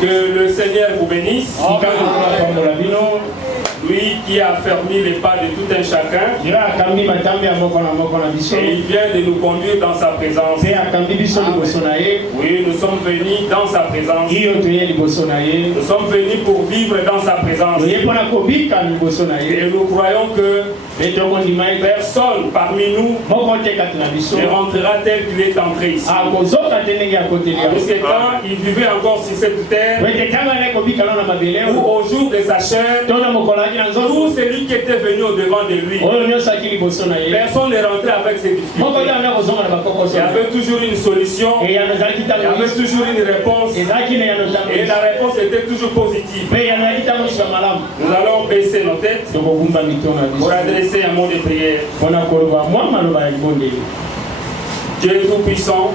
Que le Seigneur vous bénisse. Lui qui a fermé les pas de tout un chacun. Et il vient de nous conduire dans sa présence. Oui, nous sommes venus dans sa présence. Nous sommes venus pour vivre dans sa présence. Et nous croyons que personne parmi nous ne rentrera tel qu'il est entré ici. Parce que quand il vivait encore sur cette terre, ou au jour de sa chair, tout celui qui était venu au devant de lui, personne n'est rentré avec ses difficultés. Il y avait toujours une solution, il y avait toujours une réponse, et la réponse était toujours positive. Nous allons baisser nos têtes pour adresser un mot de prière. Dieu Tout-Puissant,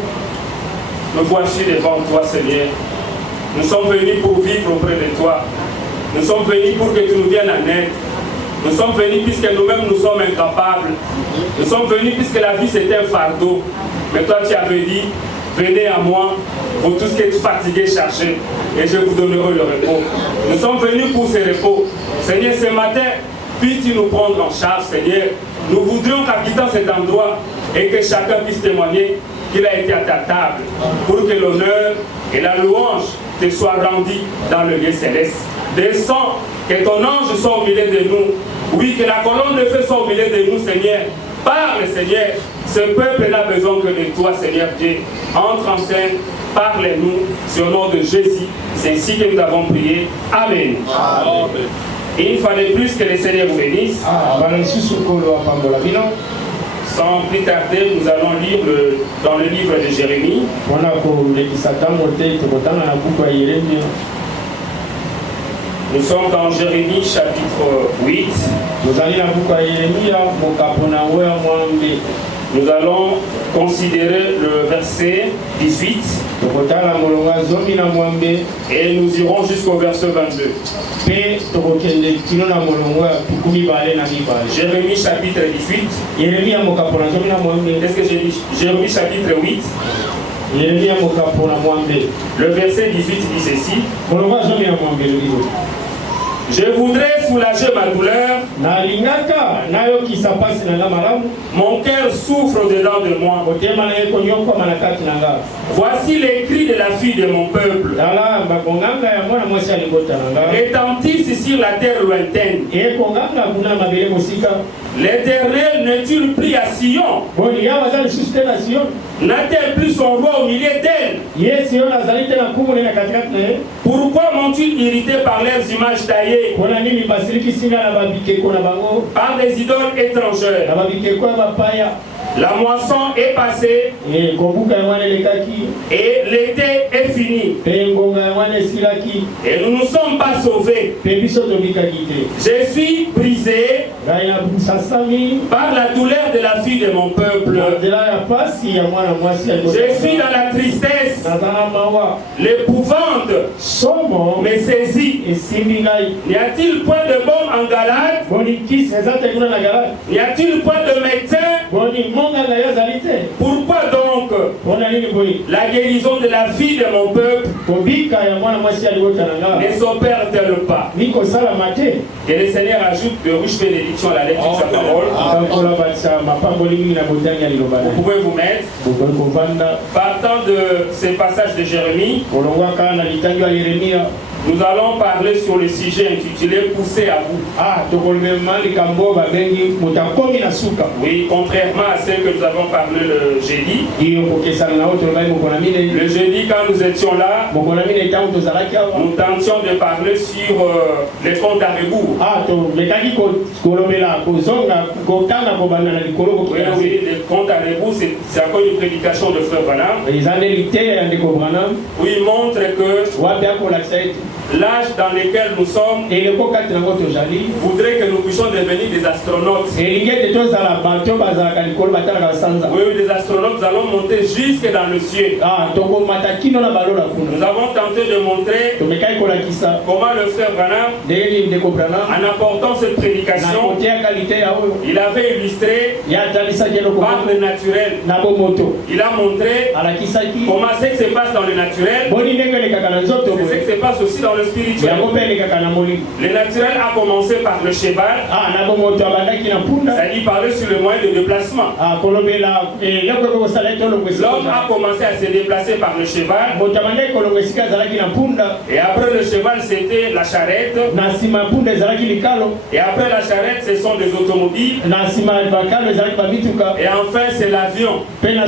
nous voici devant toi, Seigneur. Nous sommes venus pour vivre auprès de toi. Nous sommes venus pour que tu nous viennes en aide. Nous sommes venus puisque nous-mêmes nous sommes incapables. Nous sommes venus puisque la vie c'est un fardeau. Mais toi tu avais dit, venez à moi, vous tous qui êtes fatigués, chargés, et je vous donnerai le repos. Nous sommes venus pour ce repos. Seigneur, ce matin, puisses-tu nous prendre en charge, Seigneur. Nous voudrions qu'en quittant cet endroit, et que chacun puisse témoigner qu'il a été à ta table, pour que l'honneur et la louange te soient rendus dans le lieu céleste. Descends, que ton ange soit au milieu de nous. Oui, que la colonne de feu soit au milieu de nous, Seigneur. Parle, Seigneur. Ce peuple n'a besoin que de toi, Seigneur Dieu. Entre en scène, parle-nous sur le nom de Jésus. C'est ainsi que nous avons prié. Amen. Amen. Et une fois de plus, que le Seigneur vous bénisse. Sans plus tarder, nous allons lire dans le livre de Jérémie. Nous sommes dans Jérémie chapitre 8. Nous allons considérer le verset 18 et nous irons jusqu'au verset 22. Jérémie chapitre 18. Qu'est-ce que j'ai dit? Jérémie chapitre 8. Le verset 18 dit ceci. Je voudrais soulager ma douleur. Mon cœur souffre au-dedans de moi. Voici les cris de la fille de mon peuple. Retentissent sur la terre lointaine. L'Éternel n'est-il plus à Sion? N'a-t-elle plus son roi au milieu d'elle? Pourquoi m'ont-ils irrité par leurs images taillées, par des idoles étrangères? La moisson est passée et l'été est fini. Et nous ne sommes pas sauvés. Je suis brisé par la douleur de la fille de mon peuple. Je suis dans la tristesse. L'épouvante me saisit. N'y a-t-il point de baume en Galade? N'y a-t il point de médecin? Pourquoi donc la guérison de la fille de mon peuple ne s'opère-t-elle pas? Que le Seigneur ajoute de riches bénédictions à la lecture de sa parole. Vous pouvez vous mettre. Partant de ces passages de Jérémie, nous allons parler sur le sujet intitulé Pousser à bout. Oui, contrairement à ce que nous avons parlé le jeudi. Le jeudi, quand nous étions là, nous tentions de parler sur les comptes à rebours. Oui, les comptes à rebours, c'est encore une prédication de Frère Branham. Oui, il montre que l'âge dans lequel nous sommes voudrait que nous puissions devenir des astronautes. Oui, des astronautes, nous allons monter jusque dans le ciel. Nous avons tenté de montrer comment le frère Branham, en apportant cette prédication, il avait illustré par le naturel. Il a montré comment ce qui se passe dans le naturel, c'est ce qui se passe aussi dans le spirituel. Le naturel a commencé par le cheval, c'est-à-dire parler sur le moyen de déplacement. L'homme a commencé à se déplacer par le cheval, et après le cheval c'était la charrette, et après la charrette ce sont des automobiles, et enfin c'est l'avion. Et le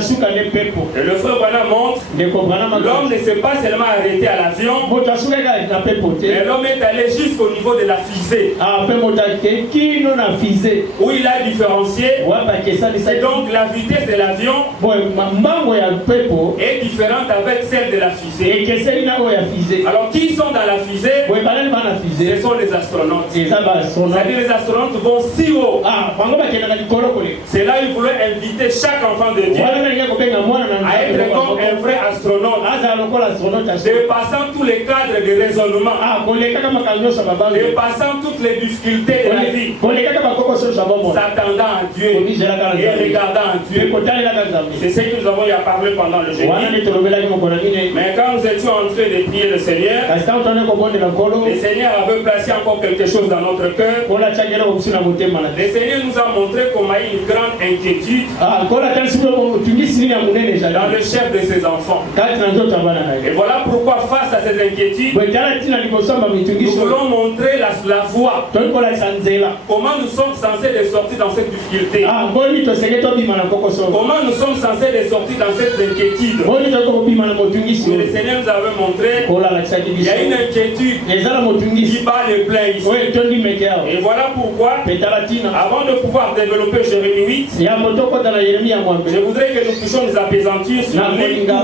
frère Branham montre, l'homme ne s'est pas seulement arrêté à l'avion, mais l'homme est allé jusqu'au niveau de la fusée, où il a différencié. Et donc la vitesse de l'avion est différente avec celle de la fusée. Alors qui sont dans la fusée? Ce sont les astronautes. C'est-à-dire les astronautes vont si haut. C'est là qu'il voulait inviter chaque enfant de Dieu à être comme un vrai astronaute, dépassant tous les cadres de raisonnement, dépassant toutes les difficultés de la vie, s'attendant à Dieu et regardant à Dieu. C'est ce que nous avons eu à parler pendant le jeudi. Mais quand nous étions en train de prier le Seigneur, le Seigneur avait placé encore quelque chose dans notre cœur. Le Seigneur nous a montré comment il y a une grande inquiétude dans le chef de ses enfants. Et voilà pourquoi face à ces inquiétudes, nous voulons montrer la voie. Comment nous sommes censés de sortir dans cette difficulté. Comment nous sommes censés de sortir dans cette inquiétude. Le Seigneur nous avait montré qu'il y a une inquiétude qui bat les pleins ici. Et voilà pourquoi, avant de pouvoir développer Jérémie 8, je voudrais que nous puissions nous apaisantir sur Luc 12.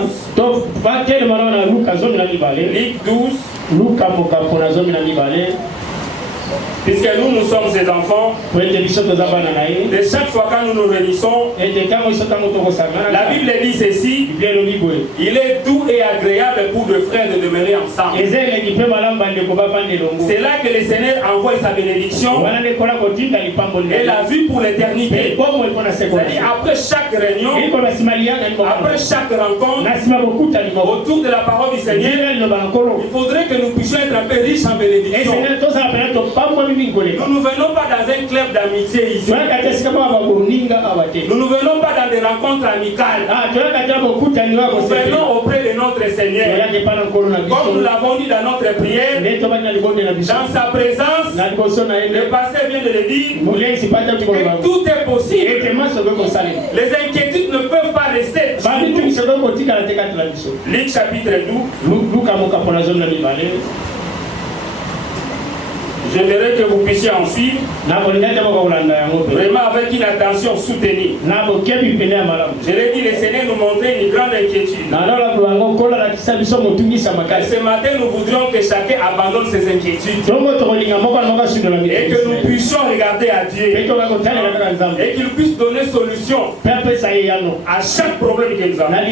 Luc 12. Puisque nous sommes ses enfants, de chaque fois quand nous nous réunissons, la Bible dit ceci: il est doux et agréable pour deux frères de demeurer ensemble. C'est là que le Seigneur envoie sa bénédiction et la vie pour l'éternité. C'est-à-dire après chaque réunion, après chaque rencontre, autour de la parole du Seigneur, il faudrait que nous puissions être un peu riches en bénédiction. Nous ne venons pas dans un club d'amitié ici. Nous ne venons pas dans des rencontres amicales. Nous venons auprès de notre Seigneur. Comme nous l'avons dit dans notre prière, dans sa présence, le pasteur vient de le dire, que tout est possible. Les inquiétudes ne peuvent pas rester. Luc chapitre 12. J'aimerais que vous puissiez en suivre, vraiment avec une attention soutenue. Je l'ai dit, le Seigneur nous montrait une grande inquiétude. Et ce matin, nous voudrions que chacun abandonne ses inquiétudes et que nous puissions regarder à Dieu et qu'il puisse donner solution à chaque problème que nous avons.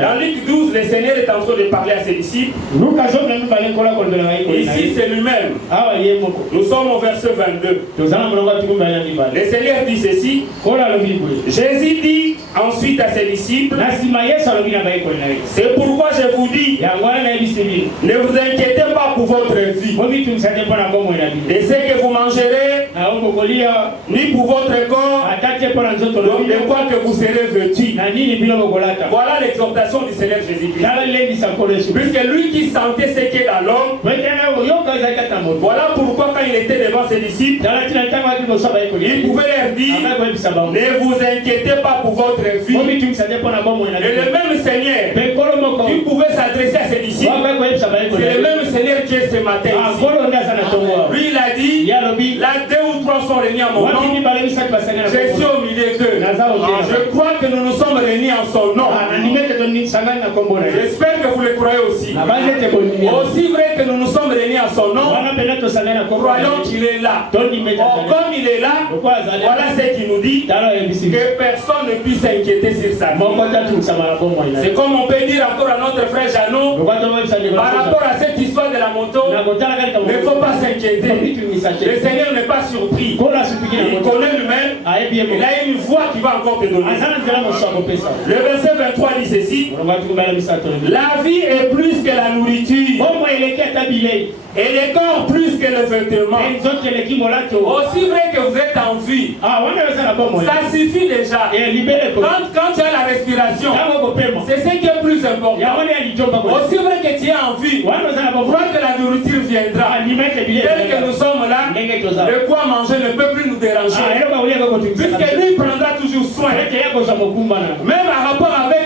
Dans Luc 12, le Seigneur est en train de parler à ses disciples. Ici, c'est lui-même. Nous sommes au verset 22. Le Seigneur dit ceci. Jésus dit ensuite à ses disciples: c'est pourquoi je vous dis, ne vous inquiétez pas pour votre vie, de ce que vous mangerez, ni pour votre corps, de quoi que vous serez vêtus. Voilà l'exhortation du Seigneur Jésus-Christ. Puisque lui qui sentait ce qui est dans l'homme, voilà pourquoi quand il était devant ses disciples, il pouvait leur dire: ne vous inquiétez pas pour votre vie. Et le même Seigneur qui pouvait s'adresser à ses disciples, c'est le même Seigneur qui est ce matin ici. Lui il a dit: là 2 ou trois sont réunis à mon nom, je suis au milieu d'eux. Je crois que nous nous sommes réunis en son nom. J'espère que vous le croyez aussi. Aussi vrai que nous nous sommes réunis en son nom, croyons qu'il est là. Comme il est là, voilà ce qu'il nous dit, que personne ne puisse s'inquiéter sur sa vie. C'est comme on peut dire encore à notre frère Jeannot, par rapport à cette histoire de la moto, il ne faut pas s'inquiéter. Le Seigneur n'est pas surpris. Il connaît lui-même. Il a une voix qui va encore te donner. Le verset 23 dit ceci: la vie est plus que la nourriture, et les corps plus que le vêtement. Aussi vrai que vous êtes en vie, ça suffit déjà. Quand tu as la respiration, c'est ce qui est plus important. Aussi vrai que tu es en vie, crois que la nourriture viendra. Tel que nous sommes là, le quoi manger ne peut plus nous déranger, puisque lui prendra toujours soin. Même en rapport avec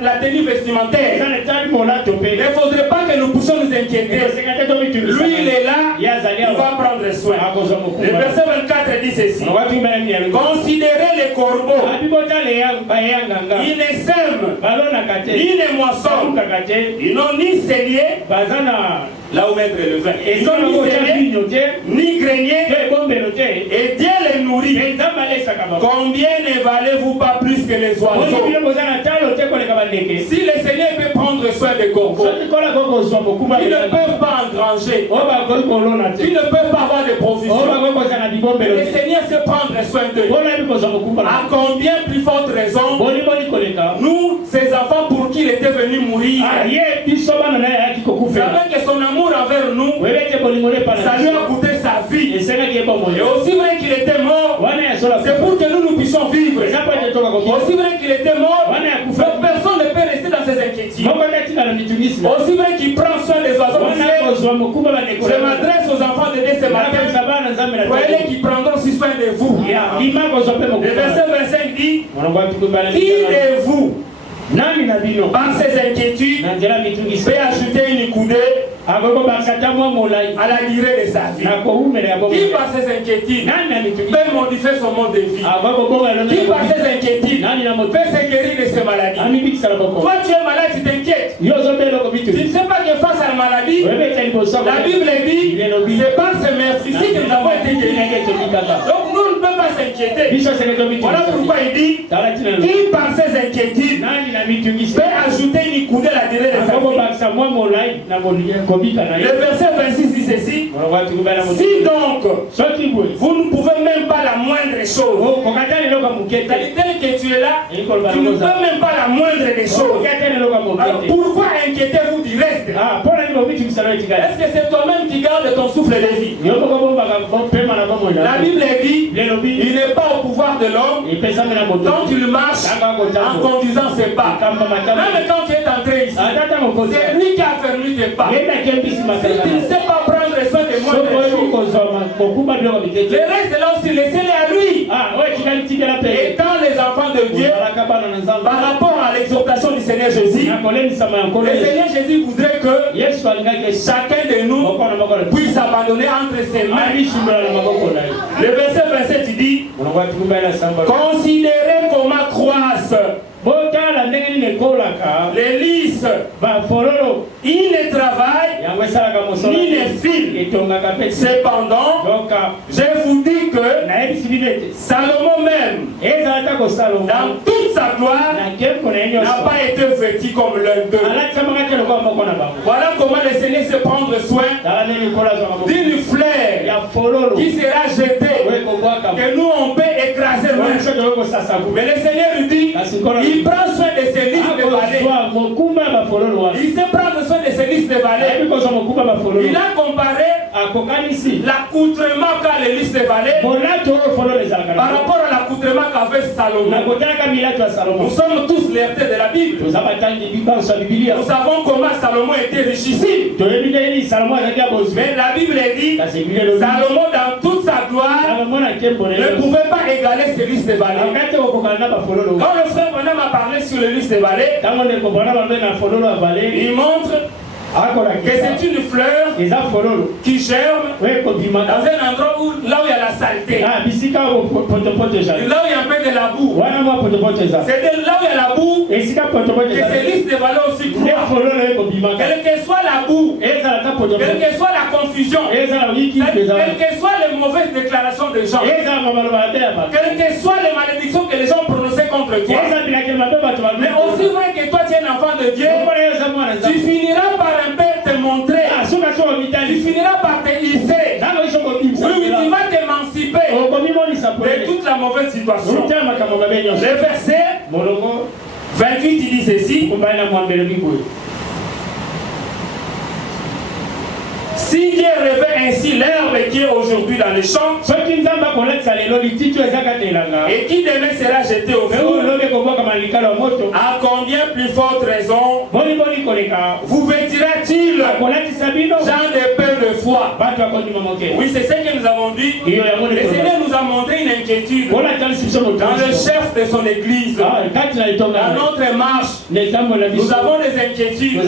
la tenue vestimentaire, il ne faudrait pas que nous puissions nous inquiéter. Lui il est là, il va prendre soin. Le verset 24 dit ceci: considérez les corbeaux, ils ne sèment, ils ne moissonnent, ils n'ont ni cellier, là où mettre le vin, ils n'ont ni cellier, ni grenier, et Dieu les nourrit. Combien ne valez-vous pas plus que les oiseaux? Si le Seigneur peut prendre soin des corbeaux, ils ne peuvent pas engranger, ils ne peuvent pas avoir de provisions, le Seigneur sait prendre soin d'eux. À combien plus forte raison, nous, ses enfants pour qui il était venu mourir, vous savez que son amour envers nous, ça lui a coûté sa vie. Et aussi vrai qu'il était mort, c'est pour que nous puissions vivre. Aussi vrai qu'il était mort, personne ne peut rester dans ses inquiétudes. Aussi vrai qu'il prend soin des oiseaux, je m'adresse aux enfants de Dieu ce matin. Voyez qu'ils prendront aussi soin de vous. Le verset 25 dit: qui de vous, par ses inquiétudes, peut ajouter une coudée à la durée de sa vie? Qui par ses inquiétudes peut modifier son mode de vie? Qui par ses inquiétudes peut se guérir de ses maladies? Toi tu es malade, tu t'inquiètes. Tu ne sais pas que face à la maladie, la Bible dit, c'est par ce meurtrissés que nous avons été guéris. Donc nous ne pouvons pas s'inquiéter. Voilà pourquoi il dit, qui par ses inquiétudes peut ajouter une coudée à la durée de sa vie. Le verset 26 dit ceci: si donc vous ne pouvez même pas la moindre chose, tel que tu es là, tu ne peux même pas la moindre des choses, alors pourquoi inquiétez-vous du reste? Est-ce que c'est toi-même qui garde ton souffle de vie? La Bible dit, il n'est pas au pouvoir de l'homme quand il marche en conduisant ses pas. Même quand tu es entré ici, c'est lui qui a fermé tes pas. Si tu ne sais pas prendre soin de moi, le reste là aussi, laissez-les à lui. Étant les enfants de Dieu, par rapport à l'exhortation du Seigneur Jésus, le Seigneur Jésus voudrait que chacun de nous puisse abandonner entre ses mains. Le verset 27 dit: considérez comment croissent les lys, ils ne travaillent ni ne filent. Cependant, je vous dis que Salomon même, dans toute sa gloire, n'a pas été vêtu comme l'un d'eux. Voilà comment le Seigneur se prendre soin d'une fleur qui sera jetée, que nous on peut écraser loin. Mais le Seigneur lui dit, il prend soin de ses lys de vallée. Il sait prendre soin de ses lys de vallée. Il a comparé l'accoutrement qu'a les lys de vallée par rapport à l'accoutrement qu'avait Salomon. Nous sommes tous l'héritier de la Bible. Nous savons comment Salomon était richissime. Mais la Bible dit, Salomon dans toute sa gloire ne pouvait pas égaler ses lys de vallée. Quand le frère Branham a parlé sur le lys de vallée, il montre que c'est une fleur qui germe dans un endroit où, là où il y a la saleté, là où il y a un peu de la boue. C'est là où il y a la boue que ces listes de valeurs aussi croient. Quelle que soit la boue, quelle que soit la confusion, quelle que soit les mauvaises déclarations des gens, quelles que soient les malédictions que les gens prononçaient contre toi, mais aussi vrai que toi tu es un enfant de Dieu, tu finiras par un peu te montrer, tu finiras par te hisser, oui, tu vas t'émanciper de toute la mauvaise situation. Le verset 28 il dit ceci: si Dieu revêt ainsi l'herbe qui est aujourd'hui dans les champs et qui demain sera jeté au feu, à combien plus forte raison vous vêtira-t-il gens de peu de foi? Oui, c'est ce que nous avons dit. Le Seigneur nous a montré une inquiétude dans le chef de son église. Dans notre marche, nous avons des inquiétudes.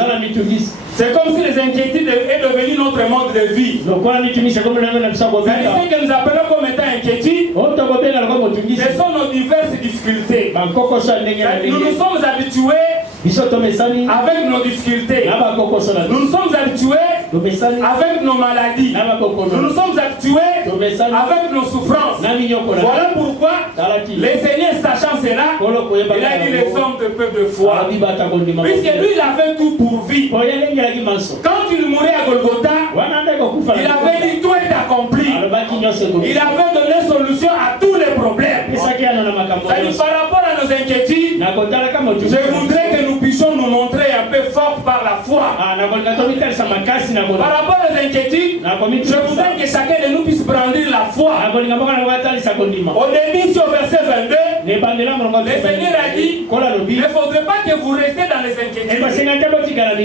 C'est comme si les inquiétudes est devenu notre mode de vie. C'est ce que nous appelons comme étant inquiétude. Ce sont nos diverses difficultés. Nous nous sommes habitués avec nos difficultés. Nous nous sommes habitués avec nos maladies. Nous nous sommes habitués avec nos souffrances. Voilà pourquoi le Seigneur, sachant cela, il a dit les hommes de peu de foi. Puisque lui, il avait tout pour vivre. Quand il mourait à Golgotha, il avait dit tout est accompli. Il avait donné solution à tous les problèmes. C'est-à-dire par rapport à nos inquiétudes, je voudrais que nous puissions nous montrer un peu forts par la foi. Par rapport aux inquiétudes, je voudrais que chacun de nous puisse brandir la foi. Au début, sur verset 22, le Seigneur a dit, il ne faudrait pas que vous restiez dans les inquiétudes.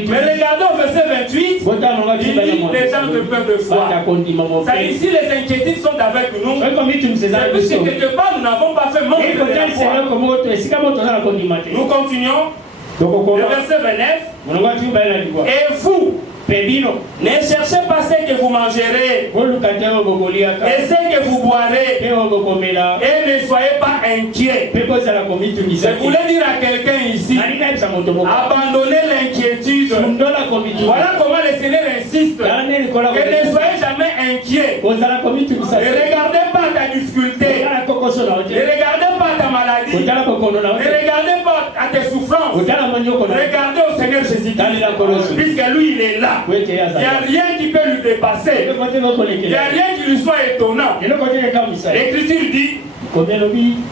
Mais regardez au verset 28, il dit les gens de peu de foi. Ici, les inquiétudes sont avec nous. C'est parce que quelque part, nous n'avons pas fait montre de la foi. Nous continuons. Le verset 29. Et vous, ne cherchez pas ce que vous mangerez et ce que vous boirez, et ne soyez pas inquiets. Je voulais dire à quelqu'un ici, abandonnez l'inquiétude. Voilà comment le Seigneur insiste, que ne soyez jamais inquiets. Ne regardez pas ta difficulté, ne regardez pas ta maladie, ne regardez pas à tes souffrances, regardez au Seigneur Jésus-Christ, puisque lui il est là. Il n'y a rien qui peut lui dépasser. Il n'y a rien qui lui soit étonnant. L'Écriture dit,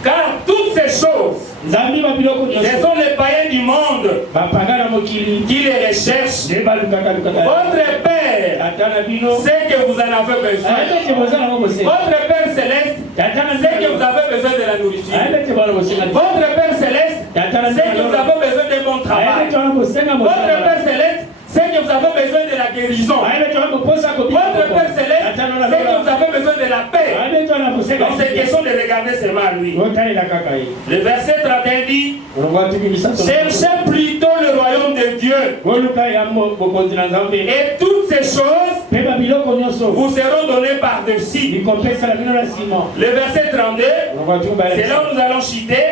car toutes ces choses, ce sont les païens du monde qui les recherchent. Votre Père sait que vous en avez besoin. Votre Père Céleste sait que vous avez besoin de la nourriture. Votre Père Céleste sait que vous avez besoin de bon travail. Votre Père Céleste c'est que vous avez besoin de la guérison. Votre Père Céleste, c'est que vous avez besoin de la paix. Donc c'est question de regarder seulement à lui. Le verset 31 dit, cherchez plutôt le royaume de Dieu. Et toutes ces choses vous seront données par-dessus. Le verset 32, c'est là où nous allons citer.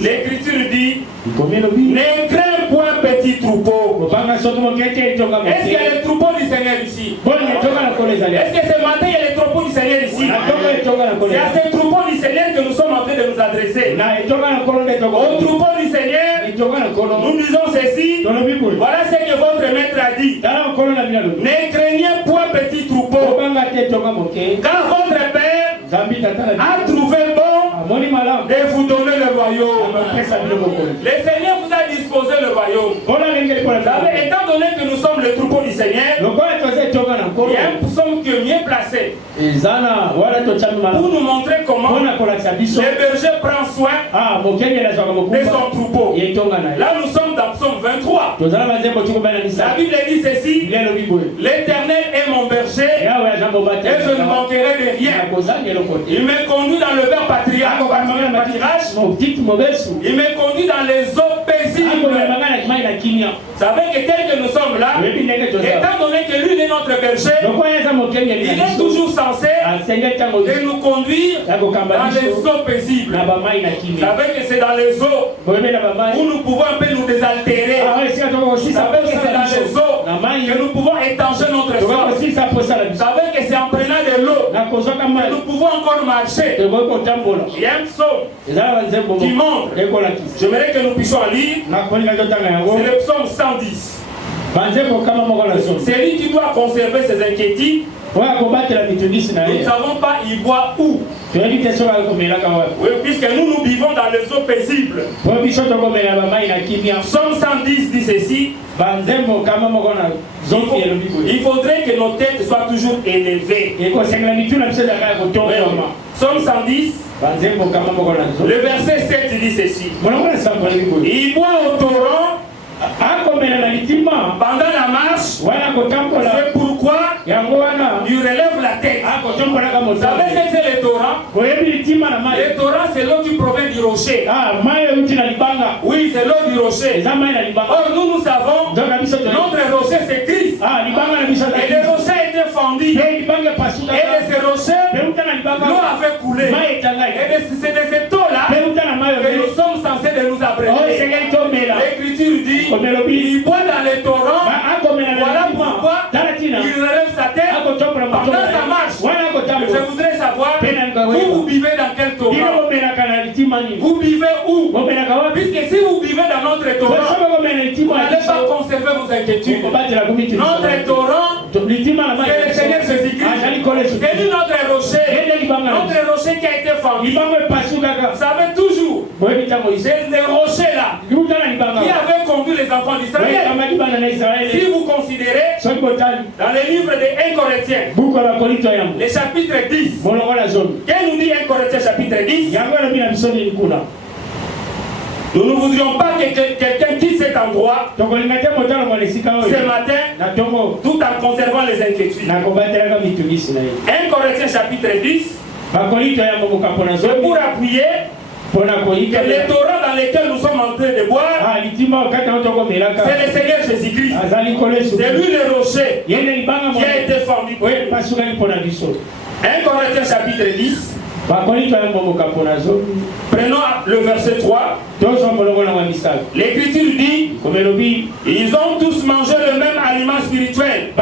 L'Écriture dit, ne crains point petit troupeau. Est-ce qu'il y a les troupeaux du Seigneur ici? Est-ce que ce matin il y a les troupeaux du Seigneur ici? C'est à ces troupeaux du Seigneur que nous sommes en train de nous adresser. Aux troupeaux du Seigneur, nous disons ceci. Voilà ce que votre maître a dit. Ne craignez point petit troupeau, car votre Père a trouvé bon de vous donner le royaume. Le Seigneur vous a disposé le royaume. Étant donné que nous sommes le troupeau du Seigneur, il y a un psaume qui est mieux placé pour nous montrer comment le berger prend soin de son troupeau. Là nous sommes dans psaume 23. La Bible dit ceci: l'Éternel est mon berger et je ne manquerai de rien. Il me conduit dans le vert pâturage. Il me conduit dans les eaux paisibles. paisible. Vous savez que tel que nous sommes là, étant donné que lui est notre berger, il est toujours censé de nous conduire dans les eaux paisibles. Vous savez que c'est dans les eaux où nous pouvons un peu nous désaltérer. Vous savez que c'est dans les eaux que nous pouvons étancher notre soif. Vous savez que c'est en prenant de l'eau que nous pouvons encore marcher. Il y a un psaume qui montre. J'aimerais que nous puissions lire. C'est le psaume 110. C'est lui qui doit conserver ses inquiétudes. Nous ne savons pas il boit où. Oui, puisque nous vivons dans les eaux paisibles. Psaume 110 dit ceci. Il faudrait que nos têtes soient toujours élevées. Psaume 110. Le verset 7 dit ceci. Il boit au torrent pendant la marche. C'est pourquoi il relève la tête. Vous savez ce que c'est le torrent? Le torrent, c'est l'eau qui provient du rocher. Oui, c'est l'eau du rocher. Or nous savons notre rocher c'est Christ. Et le rocher a été fendu. Et de ce rocher, l'eau a fait couler. Et c'est de cette eau là que nous sommes censés de nous abreuver. L'Écriture dit il boit dans les torrents. Voilà pourquoi il relève sa tête pendant sa marche. Je voudrais savoir, vous vivez dans quel torrent? Vous vivez où? Puisque si vous vivez dans notre torrent, vous n'allez pas conserver vos inquiétudes. Notre torrent, c'est le Seigneur Jésus-Christ. C'est lui notre rocher. Notre rocher qui a été fendu. Vous savez toujours, c'est le rocher là qui avait conduit les enfants d'Israël. Si vous considérez dans le livre de 1 Corinthiens, le chapitre 10, qu'est-ce nous dit 1 Corinthiens chapitre 10? Nous ne voudrions pas que quelqu'un quitte cet endroit ce matin tout en conservant les inquiétudes. 1 Corinthiens chapitre 10, c'est pour appuyer que les torrents dans lesquels nous sommes en train de boire, c'est le Seigneur Jésus-Christ. C'est lui le rocher qui a été fendu. 1 Corinthiens chapitre 10. Prenons le verset 3. L'Écriture dit ils ont tous mangé le même aliment spirituel.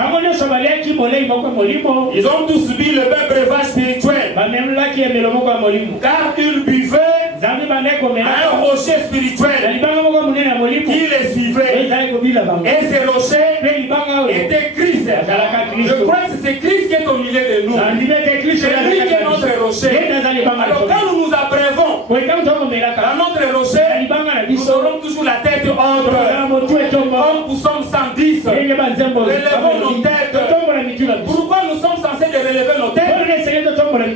Ils ont tous bu le même breuvage spirituel. Car ils buvaient un rocher spirituel qui les suivait. Et ce rocher était Christ. Je crois que c'est Christ qui est au milieu de nous. C'est lui qui est notre rocher. Alors quand nous nous abreuvons dans notre rocher, nous aurons toujours la tête haute. Comme Psaume 110, relevons nos têtes. Pourquoi nous sommes censés de relever nos têtes?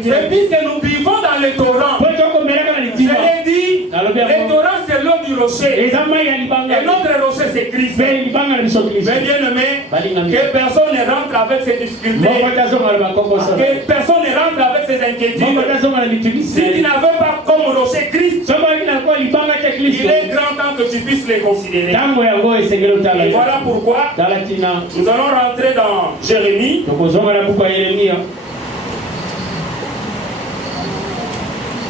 C'est puisque nous vivons dans les torrents. Je l'ai dit, les torrents c'est l'eau du rocher. Et notre rocher c'est Christ. Mais bien aimé, que personne ne rentre avec ses difficultés. Que personne ne rentre avec ses inquiétudes. Si tu n'avais pas comme rocher Christ, il est grand temps que tu puisses les considérer. Et voilà pourquoi nous allons rentrer dans Jérémie.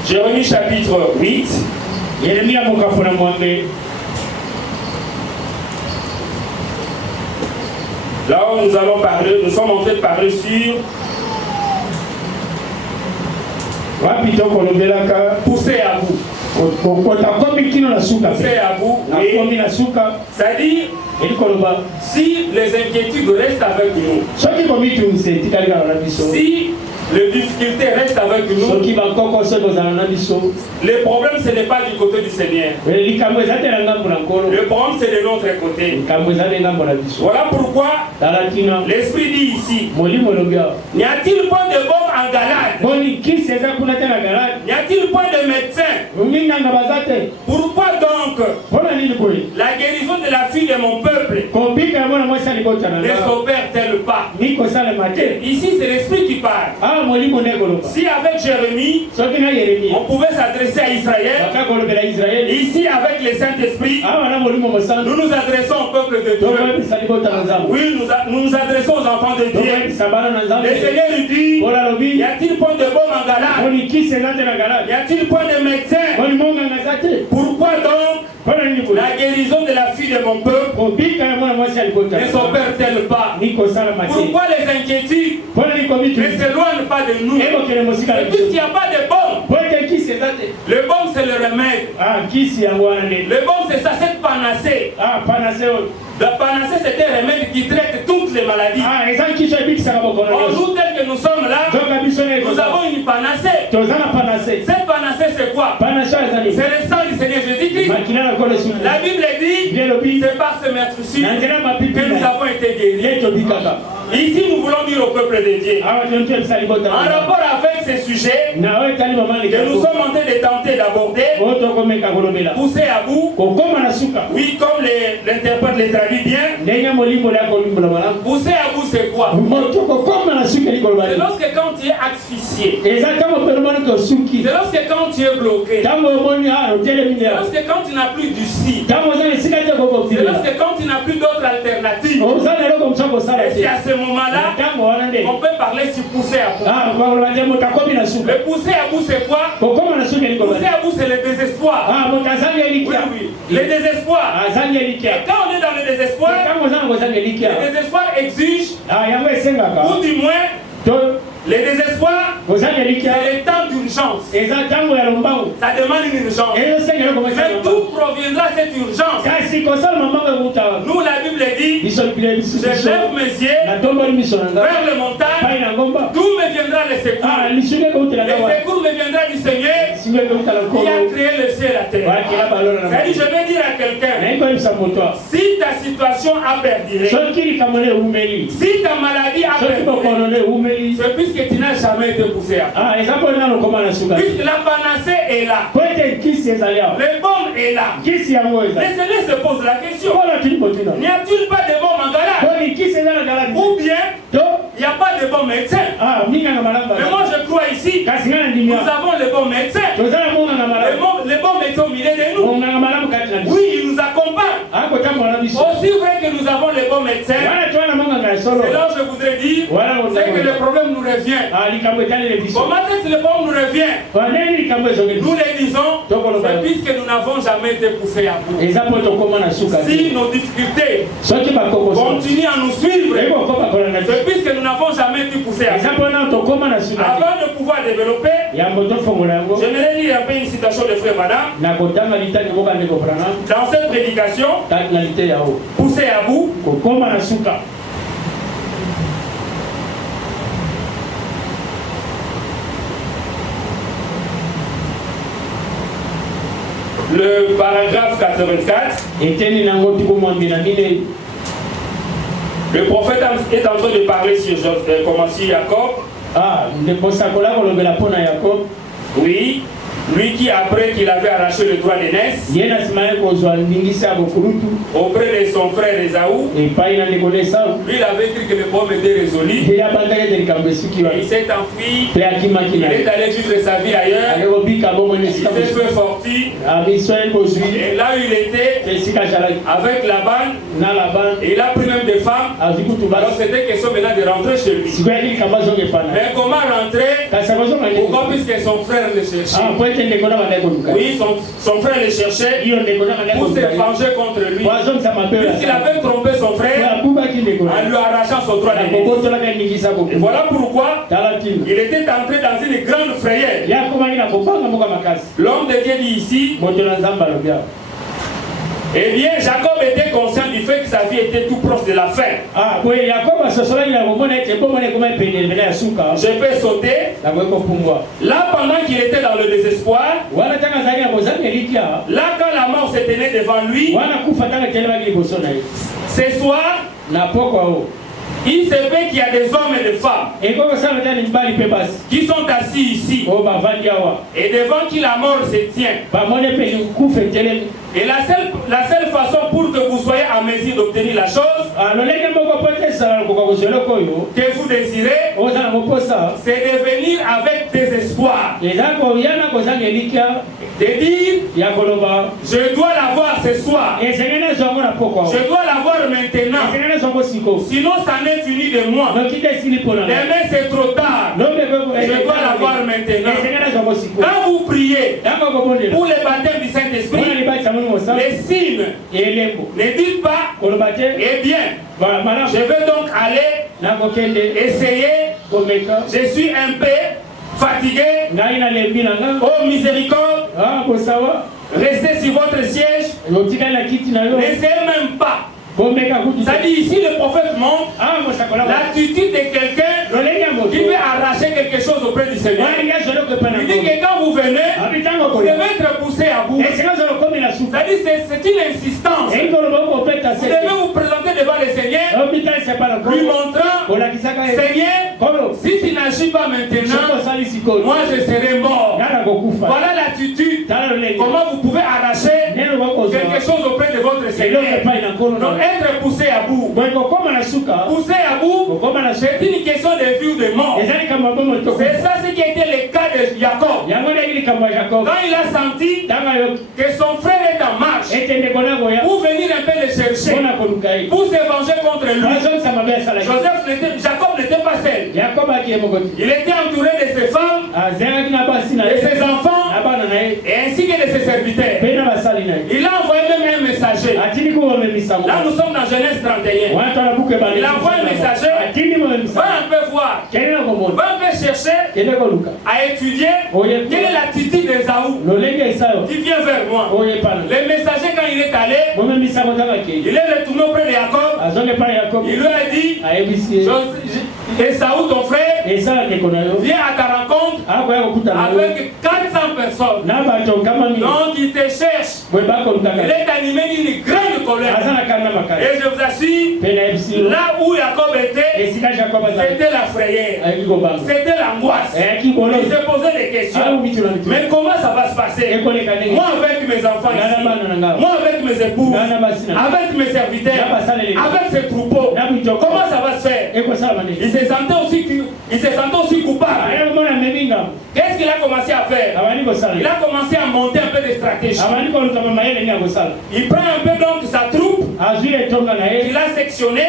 Jérémie chapitre 8. Là où nous allons parler, nous sommes en train de parler sur pousser à bout. Pousser à bout. C'est-à-dire, si les inquiétudes restent avec nous, si les difficultés restent avec nous, le problème ce n'est pas du côté du Seigneur. Le problème c'est de notre côté. Voilà pourquoi l'Esprit dit ici, n'y a-t-il pas de bon en Galade? N'y a-t-il pas de médecin? Pourquoi donc peuple. La guérison de la fille de mon peuple ne s'opère-t-elle pas? Ici, c'est l'Esprit qui parle. Si avec Jérémie, on pouvait s'adresser à Israël, ici, avec le Saint-Esprit, nous nous adressons au peuple de Dieu. Oui, nous nous adressons aux enfants de Dieu. Le Seigneur lui dit, y a-t-il point de baume en Galade? Y a-t-il point de médecin? Pourquoi donc la guérison de la fille de mon peuple ne s'opère-t-elle pas? Pourquoi les inquiétudes ne s'éloignent pas de nous? Puisqu'il n'y a pas de baume. Le baume, c'est le remède. Le baume, c'est ça, cette panacée. La panacée, c'est un remède qui traite toutes les maladies. Aujourd'hui, tel que nous sommes là, nous avons une panacée. Cette panacée, c'est quoi? C'est le sang du Seigneur Jésus-Christ. La Bible dit, c'est par ce maître-ci que nous avons été guéris. Ici, nous voulons dire au peuple de Dieu, en rapport avec ces sujets que nous sommes en train de tenter d'aborder, pousser à bout, oui, comme l'interprète le traduit bien, pousser à bout, c'est quoi? C'est lorsque quand tu es asphyxié, c'est lorsque quand tu es bloqué, c'est lorsque quand tu n'as plus du si, c'est lorsque quand tu n'as plus d'autres alternatives. Et c'est à ce moment-là, on peut parler sur pousser à bout. Le pousser à bout, c'est quoi? Pousser à bout, c'est le désespoir. Oui, oui. Le désespoir. Et quand on est dans le désespoir, le désespoir exige, ou du moins, le désespoir, c'est le temps d'urgence. Ça demande une urgence. Mais d'où proviendra cette urgence? Nous, la Bible dit, je lève mes yeux vers le montagne, d'où me viendra le secours? Le secours me viendra du Seigneur qui a créé le ciel et la terre. C'est-à-dire, je vais dire à quelqu'un, si ta situation a perduré, si ta maladie a perduré, c'est puisque tu n'as jamais été poussé à bout. Puisque la panacée est là, le baume est là. Le Seigneur se pose la question, n'y a-t-il pas de baume en Galade? Ou bien il n'y a pas de bon médecin? Mais moi je crois ici, nous avons le bon médecin. Le bon médecin au milieu de nous. Oui, il nous accompagne. Aussi vrai que nous avons le bon médecin, c'est là je voudrais dire, c'est que le problème nous revient. Comment est-ce que le problème nous revient? Nous le disons, c'est puisque nous n'avons jamais été poussés à bout. Si nos difficultés continuent à nous suivre, c'est puisque nous n'avons jamais été poussés à bout. Avant de pouvoir développer, j'aimerais lire un peu une citation de Frère Madame dans cette prédication, poussé à bout. Le paragraphe 84, le prophète est en train de parler sur comment si Jacob. Oui, lui qui après qu'il avait arraché le droit d'aînesse auprès de son frère Esaü, lui il avait cru que le problème était résolu. Il s'est enfui, il est allé vivre sa vie ailleurs, il s'est fait forti, et là où il était avec Laban, et il a pris même des femmes. Alors c'était question maintenant de rentrer chez lui. Mais comment rentrer? Pourquoi? Puisque son frère le cherchait. Oui, son frère le cherchait pour se venger contre lui. Puisqu'il avait trompé son frère en lui arrachant son droit d'aînesse. Et voilà pourquoi il était entré dans une grande frayeur. L'homme de Dieu dit ici, eh bien, Jacob était conscient du fait que sa vie était tout proche de la fin. Je peux sauter. Là, pendant qu'il était dans le désespoir, là, quand la mort se tenait devant lui, ce soir, Il se peut qu'il y a des hommes et des femmes qui sont assis ici et devant qui la mort se tient. Et la seule façon pour que vous soyez en mesure d'obtenir la chose que vous désirez, c'est de venir avec désespoir. De dire, je dois l'avoir ce soir. Je dois l'avoir maintenant. Sinon, ça n'est fini de moi. Demain, c'est trop tard. Je dois l'avoir maintenant. Quand vous priez pour le baptême du Saint-Esprit, les signes, ne dites pas, eh bien, je vais donc aller essayer. Je suis un peu fatigué. Oh miséricorde, restez sur votre siège. N'essayez même pas. Ça dit ici le prophète montre l'attitude de quelqu'un qui veut arracher quelque chose auprès du Seigneur. Il dit que quand vous venez, vous devez être poussé à bout. Ça dit c'est une insistance. Vous devez vous présenter devant le Seigneur, lui montrant, Seigneur, si tu n'agis pas maintenant, moi je serai mort. Voilà l'attitude. Comment vous pouvez arracher quelque chose auprès de votre Seigneur. Donc être poussé à bout. Poussé à bout, c'est une question de vie ou de mort. C'est ça ce qui a été le cas de Jacob. Quand il a senti que son frère est en marche pour venir un peu le chercher, pour se venger contre lui, Jacob n'était pas seul. Il était entouré de ses femmes, de ses enfants, et ainsi que de ses serviteurs. Il a envoyé même un messager. Là nous sommes dans Genèse 31. Il envoie un messager. Va un peu voir. Va un peu chercher à étudier quelle est l'attitude d'Ésaü qui vient vers moi. Le messager, quand il est allé, il est retourné auprès de Jacob. Il lui a dit, Ésaü, ton frère, vient à ta rencontre avec 400 personnes. Donc il te cherche. Il est animé d'une grande colère. Et je vous assure, là où Jacob était, c'était la frayeur. C'était l'angoisse. Il se posait des questions. Mais comment ça va se passer? Moi avec mes enfants ici, moi avec mes épouses, avec mes serviteurs, avec ces troupeaux, comment ça va se faire? Il se sentait aussi coupable. Qu'est-ce qu'il a commencé à faire? Il a commencé à monter un peu de stratégie. Il prend un peu donc sa troupe, il a sectionné.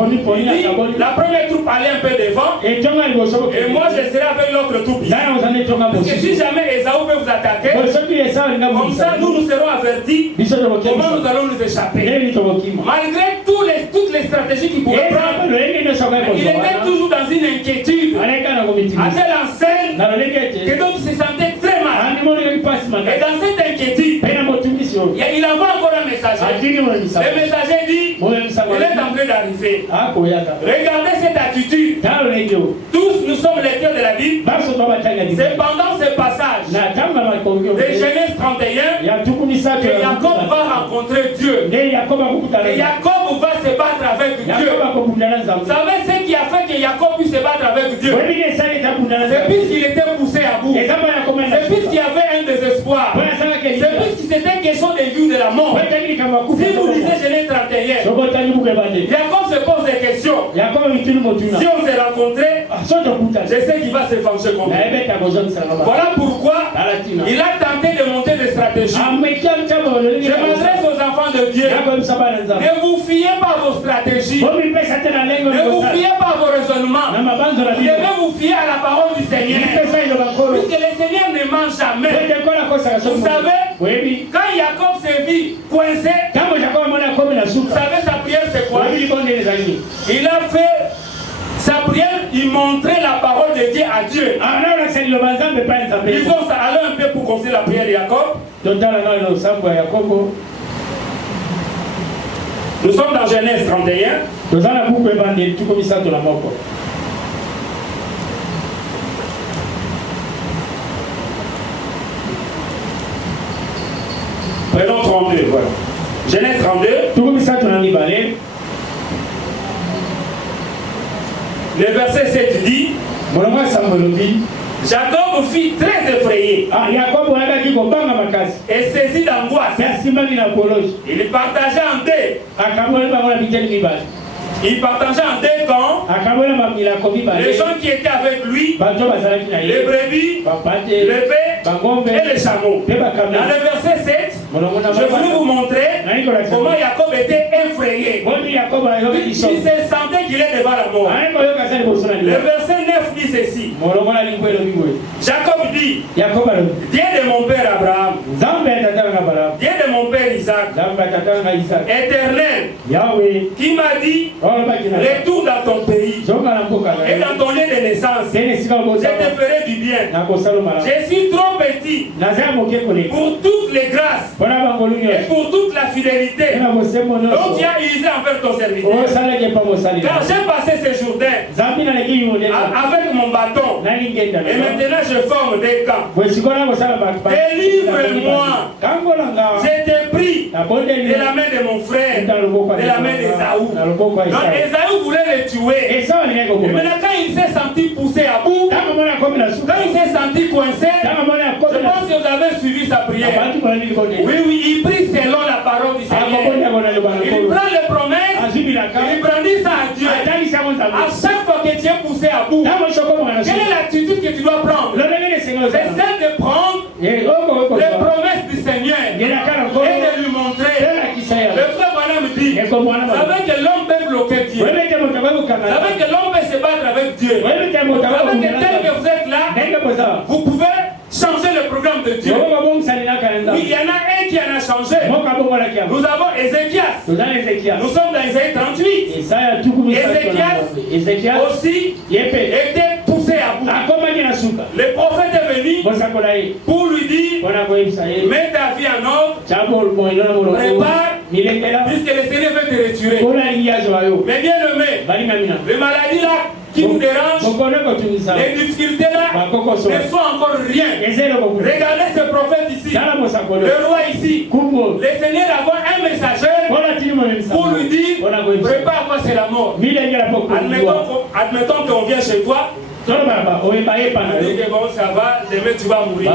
Il dit, la première troupe allait un peu devant, et moi je serai avec l'autre troupe ici. Parce que si jamais Ésaü peut vous attaquer, comme ça nous serons avertis comment nous allons nous échapper. Malgré toutes les stratégies qu'il pouvait prendre, il était toujours dans une inquiétude, à telle enseigne que donc il se sentait très mal. Et dans cette inquiétude, il envoie encore un messager. Le messager dit, il est en train d'arriver. Regardez cette attitude. Tous nous sommes lecteurs de la Bible. C'est pendant ce passage de Genèse 31 que Jacob va rencontrer Dieu. Et Jacob va se battre avec Dieu. Vous savez ce qui a fait que Jacob puisse se battre avec Dieu? C'est puisqu'il était poussé à bout. C'est puisqu'il y avait un désespoir. C'est puisqu'il c'était question de vie ou de la mort. Si vous lisez Genèse 31, Jacob se pose des questions. Si on s'est rencontrés, je sais qu'il va se venger contre lui. Voilà pourquoi il a tenté de monter des stratégies. Je m'adresse aux enfants de Dieu. Ne vous fiez pas à vos stratégies. Ne vous fiez pas à vos raisonnements. Vous devez vous fier à la parole du Seigneur. Puisque le Seigneur ne ment jamais. Vous savez, quand Jacob s'est vu coincé, vous savez sa prière c'est quoi? Il a fait sa prière, il montrait la parole de Dieu à Dieu. Disons ça, allons un peu pour considérer la prière de Jacob. Nous sommes dans Genèse 31. Prenons 32, voilà. Genèse 32. Le verset 7 dit, Jacob fut très effrayé et saisi d'angoisse. Il partageait en deux. Il partageait en deux camps les gens qui étaient avec lui, les brebis, les bœufs et les chameaux. Dans le verset 7, je voulais vous montrer comment Jacob était effrayé. Il se sentait qu'il est devant la mort. Le verset 9 dit ceci. Jacob dit, Dieu de mon père Abraham, Dieu de mon père Isaac, éternel, qui m'a dit, retourne dans ton pays et dans ton lieu de naissance, je te ferai du bien. Je suis trop petit pour toutes les grâces et pour toute la fidélité dont tu as usé envers ton serviteur. Car j'ai passé ce Jourdain avec mon bâton et maintenant je forme des camps. Délivre-moi. Je t'ai pris de la main de mon frère, de la main d'Ésaü. Donc Ésaü voulait le tuer. Et maintenant quand il s'est senti poussé à bout, quand il s'est senti coincé, je pense que vous avez suivi sa prière. Oui, il prie selon la parole du Seigneur. Il prend les promesses, il brandit ça à Dieu. À chaque fois que tu es poussé à bout, quelle est l'attitude que tu dois prendre? C'est celle de prendre les promesses du Seigneur et de lui montrer. Le frère Branham me dit, vous savez que l'homme peut bloquer Dieu. Vous savez que l'homme peut se battre avec Dieu. Vous savez que tel que vous êtes là, vous pouvez changer le programme de Dieu. Oui, il y en a un qui en a changé. Nous avons Ézéchias. Nous sommes dans Isaïe 38. Ézéchias aussi était poussé à bout. Le prophète est venu pour lui dire, mets ta vie en ordre, prépare, puisque le Seigneur veut te retirer. Mais bien aimé, les maladies là qui nous dérangent, les difficultés là ne sont encore rien. Regardez ce prophète ici, le roi ici. Le Seigneur a un messager pour lui dire, prépare-toi, c'est la mort. Admettons qu'on vient chez toi. On dit que bon, ça va, demain tu vas mourir.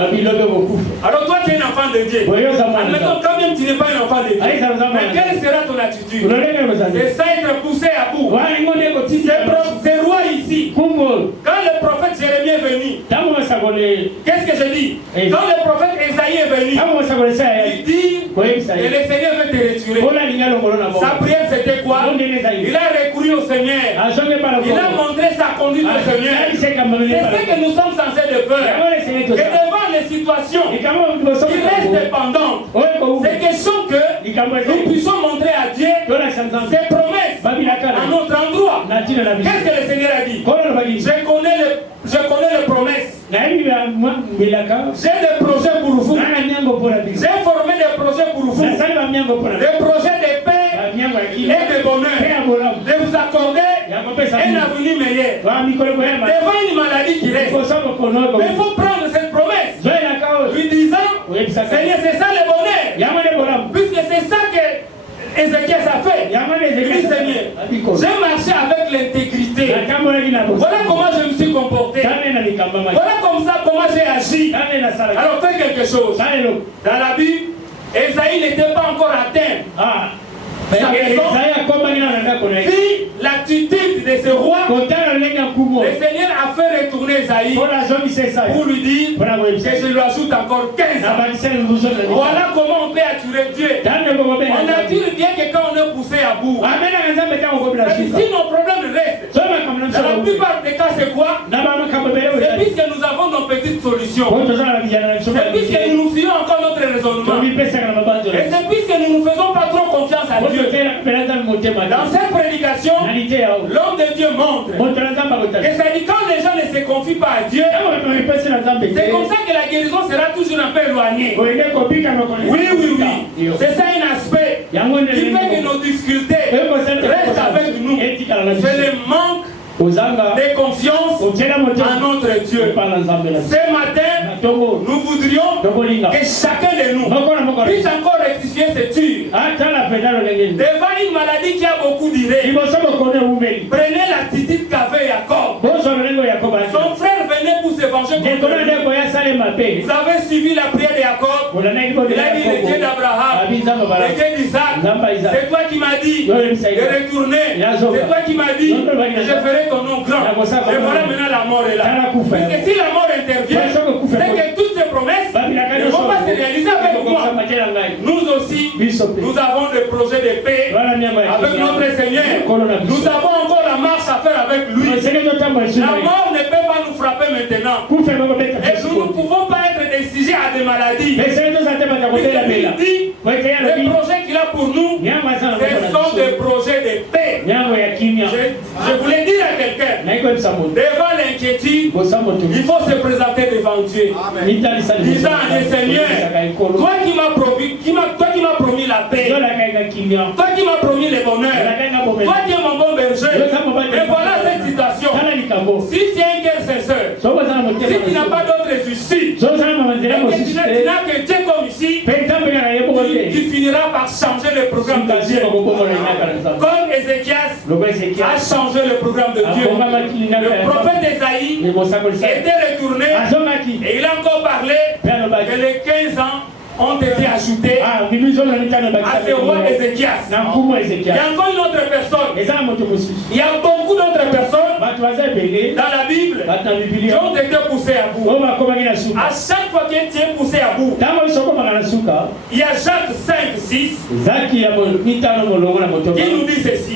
Alors toi tu es un enfant de Dieu. Admettons quand même tu n'es pas un enfant de Dieu. Mais quelle sera ton attitude? C'est ça, être poussé à bout. C'est roi ici. Quand le prophète Jérémie est venu, qu'est-ce que je dis? Quand le prophète Esaïe est venu, il dit que le Seigneur veut te retirer. Sa prière c'était quoi? Il a recouru au Seigneur. Il a montré sa conduite au Seigneur. C'est ce que nous sommes censés de faire. Et devant les situations qui restent pendantes, c'est question que nous puissions montrer à Dieu ses promesses à notre endroit. Qu'est-ce que le Seigneur a dit? Je connais les promesses. J'ai des projets pour vous. J'ai formé des projets pour vous. Des projets de paix et de bonheur. De vous accorder un avenir meilleur. Devant une maladie qui reste. Mais il faut prendre cette promesse. Lui disant, Seigneur, c'est ça le bonheur. Puisque c'est ça que Ézéchias a fait. Il dit, Seigneur, j'ai marché avec l'intégrité. Voilà comment je me suis comporté. Voilà comme ça comment j'ai agi. Alors fais quelque chose. Dans la Bible, Ésaïe n'était pas encore atteint. Si l'attitude de ce roi, le Seigneur a fait retourner Esaïe pour lui dire que je lui ajoute encore 15 ans. Voilà comment on peut attirer Dieu. On attire Dieu que quand on est poussé à bout. Si nos problèmes restent, dans la plupart des cas c'est quoi? C'est puisque nous avons nos petites solutions. C'est puisque nous nous fions encore notre raisonnement. Et c'est puisque nous ne faisons pas trop confiance à Dieu. Dans cette prédication, l'homme de Dieu montre que ça dit quand les gens ne se confient pas à Dieu, c'est comme ça que la guérison sera toujours un peu éloignée. Oui. C'est ça un aspect qui fait que nos difficultés restent avec nous. C'est le manque de confiance en notre Dieu. Ce matin, nous voudrions que chacun de nous puisse encore rectifier ses turs. Devant une maladie qui a beaucoup d'idées, prenez l'attitude qu'avait Jacob. Dieu d'Isaac, c'est toi qui m'as dit de retourner. C'est toi qui m'as dit que je ferai ton nom grand. Et voilà maintenant la mort est là. Parce que si la mort intervient, c'est que toutes ces promesses ne vont pas se réaliser avec moi. Nous aussi, nous avons des projets de paix avec notre Seigneur. Nous avons encore la marche à faire avec lui. La mort ne peut pas nous frapper maintenant. Et nous ne pouvons pas être des sujets à des maladies. Il dit, les projets qu'il a pour nous, ce sont des projets de paix. Je voulais dire à quelqu'un, devant l'inquiétude, il faut se présenter devant Dieu. Disant à Dieu, Seigneur, toi qui m'as promis la paix, toi qui m'as promis le bonheur, toi qui es mon bon berger, et voilà cette situation. Si tu es un cœur sincère, si tu n'as pas d'autre issue, et que tu n'as que Dieu comme ici, tu finiras par changer le programme de Dieu. Comme Ézéchias a changé le programme de Dieu. Le prophète Esaïe était retourné et il a encore parlé que les 15 ans ont été ajoutés à ce roi Ézéchias. Il y a encore une autre personne. Il y a beaucoup d'autres personnes dans la Bible qui ont été poussées à bout. À chaque fois que tu es poussé à bout, il y a Jacques 5, 6 qui nous dit ceci.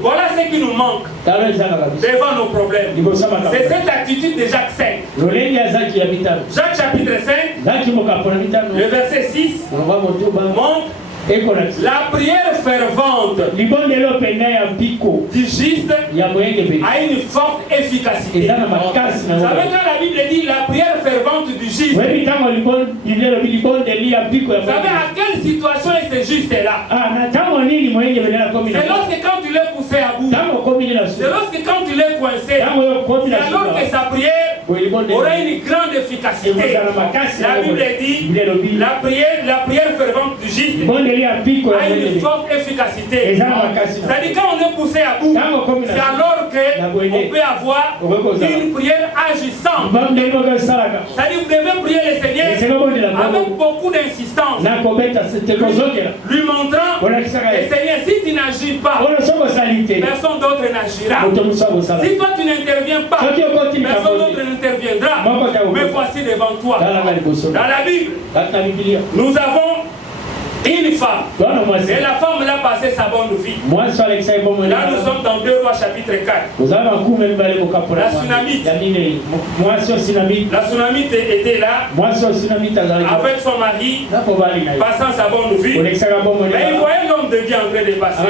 Voilà ce qui nous manque devant nos problèmes. C'est cette attitude de Jacques 5. Jacques chapitre 5, le verset 6 montre la prière fervente du juste a une forte efficacité. Vous savez quand la Bible dit la prière fervente du juste, vous savez à quelle situation est ce juste là? C'est lorsque quand tu l'es poussé à bout, c'est lorsque quand tu l'es coincé, c'est alors que sa prière aura une grande efficacité. La Bible dit la prière fervente du juste a une forte efficacité. C'est-à-dire quand on est poussé à bout, c'est alors qu'on peut avoir une prière agissante. C'est-à-dire vous devez prier le Seigneur avec beaucoup d'insistance, lui montrant et Seigneur, si tu n'agis pas, personne d'autre n'agira. Si toi tu n'interviens pas, personne d'autre n'interviendra. Mais voici devant toi, dans la Bible, nous avons une femme. Et la femme l'a passé sa bonne vie. Là nous sommes dans 2 Rois chapitre 4. La Sunamite était là avec son mari, passant sa bonne vie. Mais il voyait l'homme de Dieu en train de passer.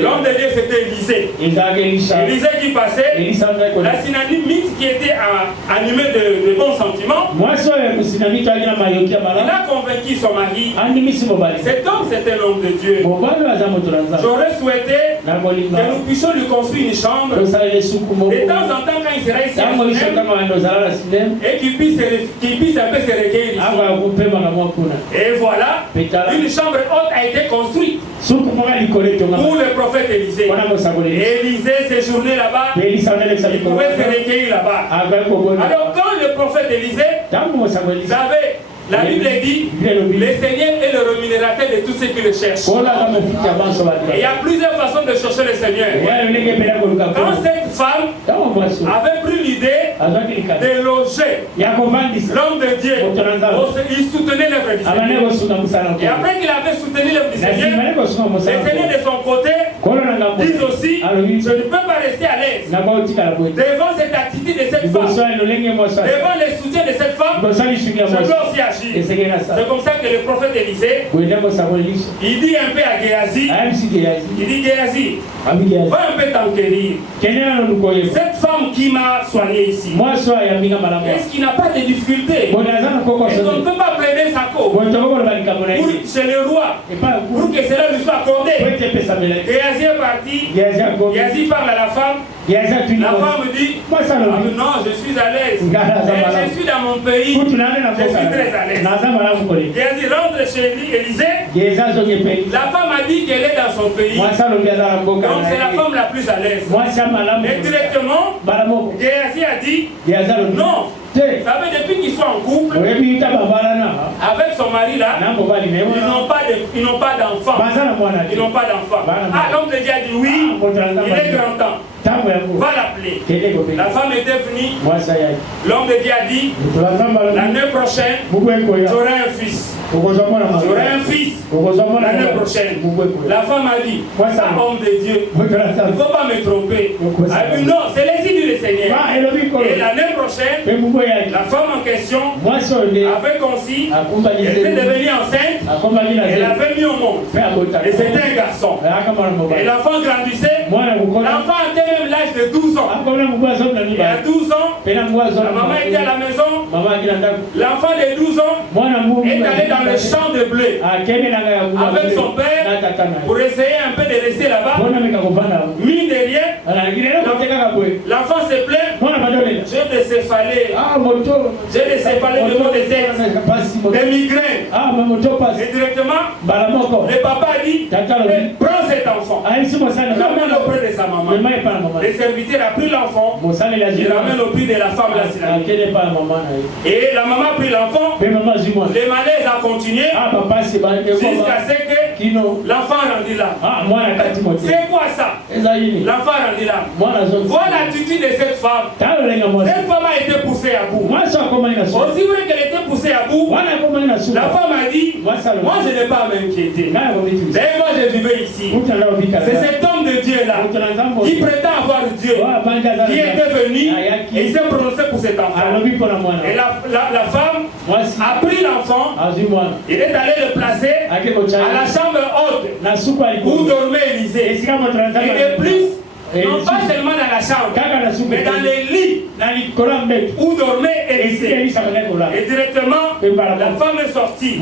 L'homme de Dieu c'était Élisée. Élisée qui passait. La Sunamite qui était animée de bons sentiments, il a convaincu son mari. Cet homme, c'est un homme de Dieu. J'aurais souhaité que nous puissions lui construire une chambre. De temps en temps, quand il sera ici, et qu'il puisse un peu se recueillir ici. Et voilà, une chambre haute a été construite pour le prophète Élisée. Et Élisée séjournait là-bas, il pouvait se recueillir là-bas. Alors, quand le prophète Élisée, vous savez, la Bible dit, le Seigneur est le rémunérateur de tous ceux qui le cherchent. Et il y a plusieurs façons de chercher le Seigneur. Quand cette femme avait pris l'idée de loger l'homme de Dieu, il soutenait l'œuvre du Seigneur. Et après qu'il avait soutenu l'œuvre du Seigneur, le Seigneur de son côté dit aussi, je ne peux pas rester à l'aise devant cette attitude de cette femme, devant le soutien de cette femme, je dois aussi agir. C'est comme ça que le prophète Élisée, il dit un peu à Géasi, il dit Géasi, va un peu t'enquérir. Cette femme qui m'a soigné ici, est-ce qu'il n'a pas de difficultés? Est-ce qu'on ne peut pas plaider sa cause chez le roi pour que cela lui soit accordé? Géasi est parti, Géasi parle à la femme. La femme dit, non, je suis à l'aise. Je suis dans mon pays, je suis très à l'aise. Géasi rentre chez Élisée. La femme a dit qu'elle est dans son pays. Donc c'est la femme la plus à l'aise. Et directement, Géasi a dit, non. Vous savez, depuis qu'ils sont en couple, avec son mari là, ils n'ont pas d'enfant. Ils n'ont pas d'enfant. Ah, l'homme de Dieu a dit oui, il est grand temps. Va l'appeler. La femme était venue. L'homme de Dieu a dit, l'année prochaine, j'aurai un fils. J'aurai un fils l'année prochaine. La femme a dit, ça, homme de Dieu, il ne faut pas me tromper. Elle a dit, non, c'est l'aisé du Seigneur. Et l'année prochaine, la femme en question avait conçu, elle était devenue enceinte, elle avait mis au monde. Et c'était un garçon. Et l'enfant grandissait. L'enfant atteint même l'âge de 12 ans. Et à 12 ans, la maman était à la maison. L'enfant de 12 ans est allé dans le champ de blé avec son père pour essayer un peu de rester là-bas. Mis derrière, l'enfant se plaint. J'ai des céphalées. J'ai des céphalées de maux de tête, des migraines. Et directement, le papa a dit, prends cet enfant. Ramène auprès de sa maman. Le serviteur a pris l'enfant. Il ramène auprès de la femme là. Et la maman a pris l'enfant. Les malaises a continué jusqu'à ce que l'enfant rendu là. C'est quoi ça? L'enfant rendu là. Voilà l'attitude de cette femme. Cette femme a été poussée à bout. Aussi vrai qu'elle était poussée à bout, la femme a dit, moi je n'ai pas à m'inquiéter. D'ailleurs, moi je vivais ici. C'est cet homme de Dieu là qui prétend avoir Dieu, qui était venu et il s'est prononcé pour cet enfant. Et la femme a pris l'enfant, il est allé le placer à la chambre haute où dormait Élisée. Et de plus, non pas seulement dans la chambre, mais dans les lits où dormait Élisée. Et directement, la femme est sortie.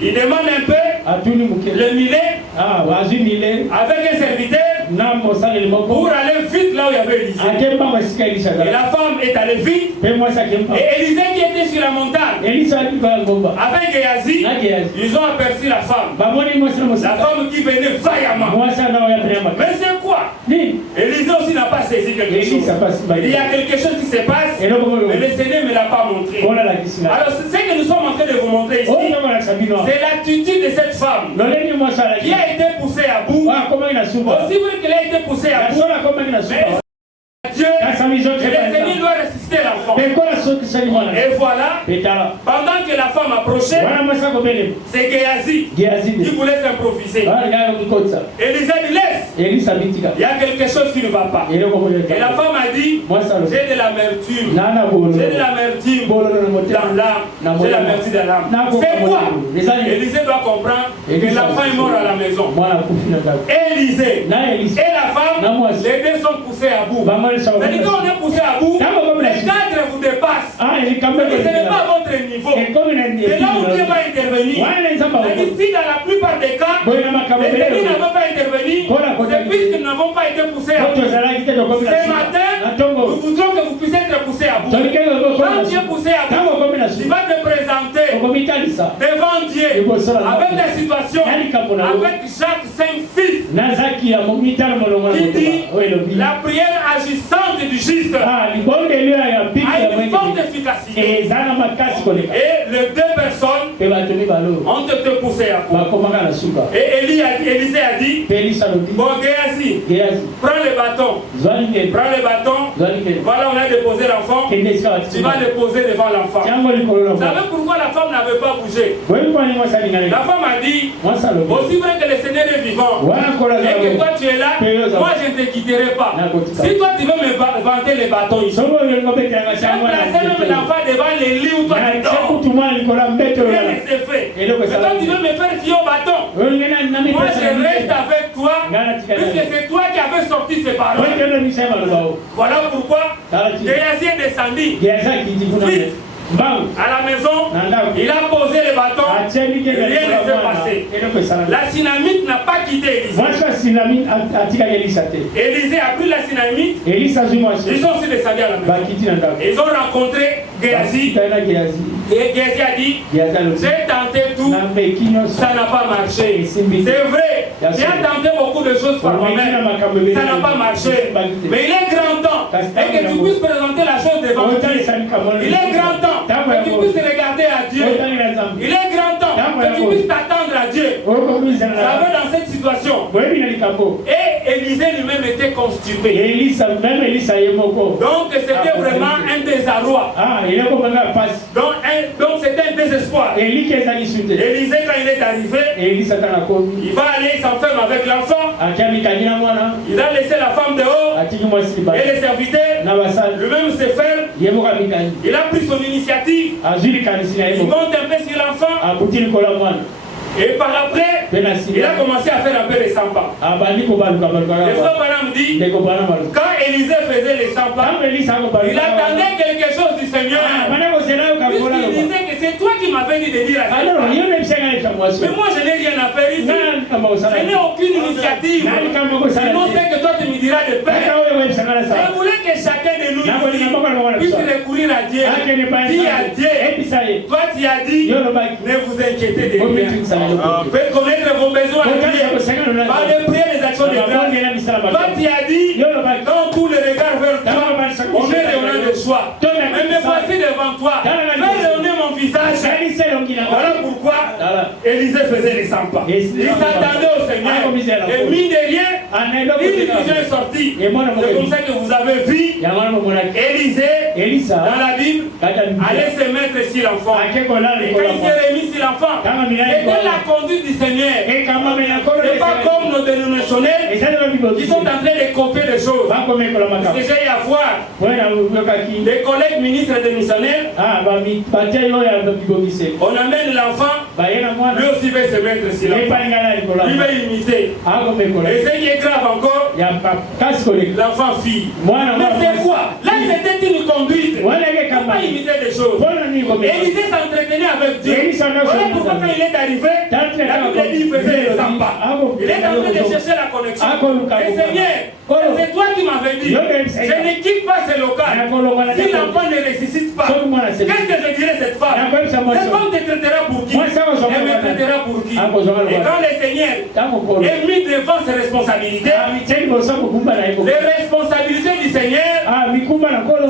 Il demande un peu le millet avec un serviteur pour aller vite là où il y avait Élisée. Et la femme est allée vite. Et Élisée qui était sur la montagne avec Géhazi, ils ont aperçu la femme. La femme qui venait vaillamment. Mais c'est quoi? Élisée aussi n'a pas saisi quelque chose. Il y a quelque chose qui se passe, mais le Seigneur ne me l'a pas montré. Alors ce que nous sommes en train de vous montrer ici, c'est l'attitude de cette femme qui a été poussée à bout. Aussi vrai qu'elle a été poussée à bout, mais Dieu, et le Seigneur doit ressusciter l'enfant. Et voilà, pendant que la femme approchait, c'est Géhazi qui voulait s'improviser. Élisée dit laisse, il y a quelque chose qui ne va pas. Et la femme a dit, j'ai de l'amertume, j'ai de l'amertume dans l'âme, j'ai de l'amertume dans l'âme. C'est quoi? Élisée doit comprendre que l'enfant est mort à la maison. Élisée et la femme, les deux sont poussés à bout. C'est-à-dire quand on est poussé à bout, les cadres vous dépassent. Ce n'est pas votre niveau. C'est là où Dieu va intervenir. C'est-à-dire si dans la plupart des cas, les ennemis n'avons pas intervenu, c'est puisqu'ils n'avons pas été poussés à bout. Ce matin, nous voudrons que vous puissiez être poussés à bout. Quand tu es poussé à bout, tu vas te présenter devant Dieu avec la situation, avec Jacques 5:6 qui dit la prière agissante du juste a une forte efficacité. Et les deux personnes ont été poussées à bout. Et Élisée a dit, bon Géhazi, prends le bâton. Voilà, on a déposé l'enfant. Tu vas le poser devant l'enfant. Vous savez pourquoi la femme n'avait pas bougé? La femme a dit, aussi vrai que le Seigneur est vivant et que toi tu es là, moi je ne te quitterai pas. Si toi tu veux me vanter les bâtons ici, j'ai placé même l'enfant devant les lits où toi tu dors. Rien ne s'est fait. Mais toi tu veux me faire fier au bâton. Moi je reste avec toi puisque c'est toi qui avais sorti ces paroles. Voilà pourquoi Géhazi est descendu vite à la maison, il a posé le bâton, rien ne s'est passé. La synamite n'a pas quitté Élisée. Élisée a pris la synamite, ils sont aussi descendus à la maison. Ils ont rencontré Géhazi. Et Géhazi a dit, j'ai tenté tout, ça n'a pas marché. C'est vrai, j'ai tenté beaucoup de choses par moi-même, ça n'a pas marché. Mais il est grand temps et que tu puisses présenter la chose devant Dieu. Il est grand temps que tu puisses regarder à Dieu. Il est grand temps que tu puisses t'attendre à Dieu. Ça va dans cette situation. Et Élisée lui-même était constipé. Donc c'était vraiment un désarroi. Donc c'était un désespoir. Élisée, quand il est arrivé, il va aller s'enfermer avec l'enfant. Il a laissé la femme dehors et les serviteurs. Lui-même se faire. Il a pris son initiative. Il monte un peu sur l'enfant. Et par après, il a commencé à faire un peu les 100 pas. Le frère Branham dit, quand Élisée faisait les 100 pas, il attendait quelque chose du Seigneur. Puisqu'il disait que c'est toi qui m'avais dit de dire à ça. Mais moi je n'ai rien à faire ici. Je n'ai aucune initiative. Sinon c'est que toi tu me diras de faire. Je voulais que chacun de nous ici puisse recourir à Dieu. Dis à Dieu. Toi tu as dit, ne vous inquiétez de rien. Faites connaître vos besoins à Dieu par les prières et les actions de grâce. Toi tu as dit, quand tous les regards vers toi, on est rayonnant de joie. Mais me voici devant toi. Fais rayonner mon visage. Voilà pourquoi Élisée faisait les 100 pas. Il s'attendait au Seigneur. Et mine de rien, une vision est sortie. C'est comme ça que vous avez vu Élisée dans la Bible allait se mettre sur l'enfant. Et quand il s'est remis sur l'enfant, c'était la conduite du Seigneur. C'est pas comme nos dénominationnels qui sont en train de copier des choses. Parce que j'ai eu à voir des collègues ministres démissionnaires. On amène l'enfant, lui aussi va se mettre sur l'enfant. Il va imiter. Et ce qui est grave encore, l'enfant fille. Mais c'est quoi? Là c'était une conduite. Il ne faut pas imiter des choses. Élisée s'entretenait avec Dieu. Voilà pourquoi quand il est arrivé, la Bible dit qu'il faisait les 100 pas. Il est en train de chercher la connexion. Et Seigneur, c'est toi qui m'avais dit, je ne quitte pas ce local. Si l'enfant ne ressuscite pas, qu'est-ce que je dirais cette femme? Cette femme te traitera pour qui? Elle me traitera pour qui? Et quand le Seigneur est mis devant ses responsabilités, les responsabilités du Seigneur,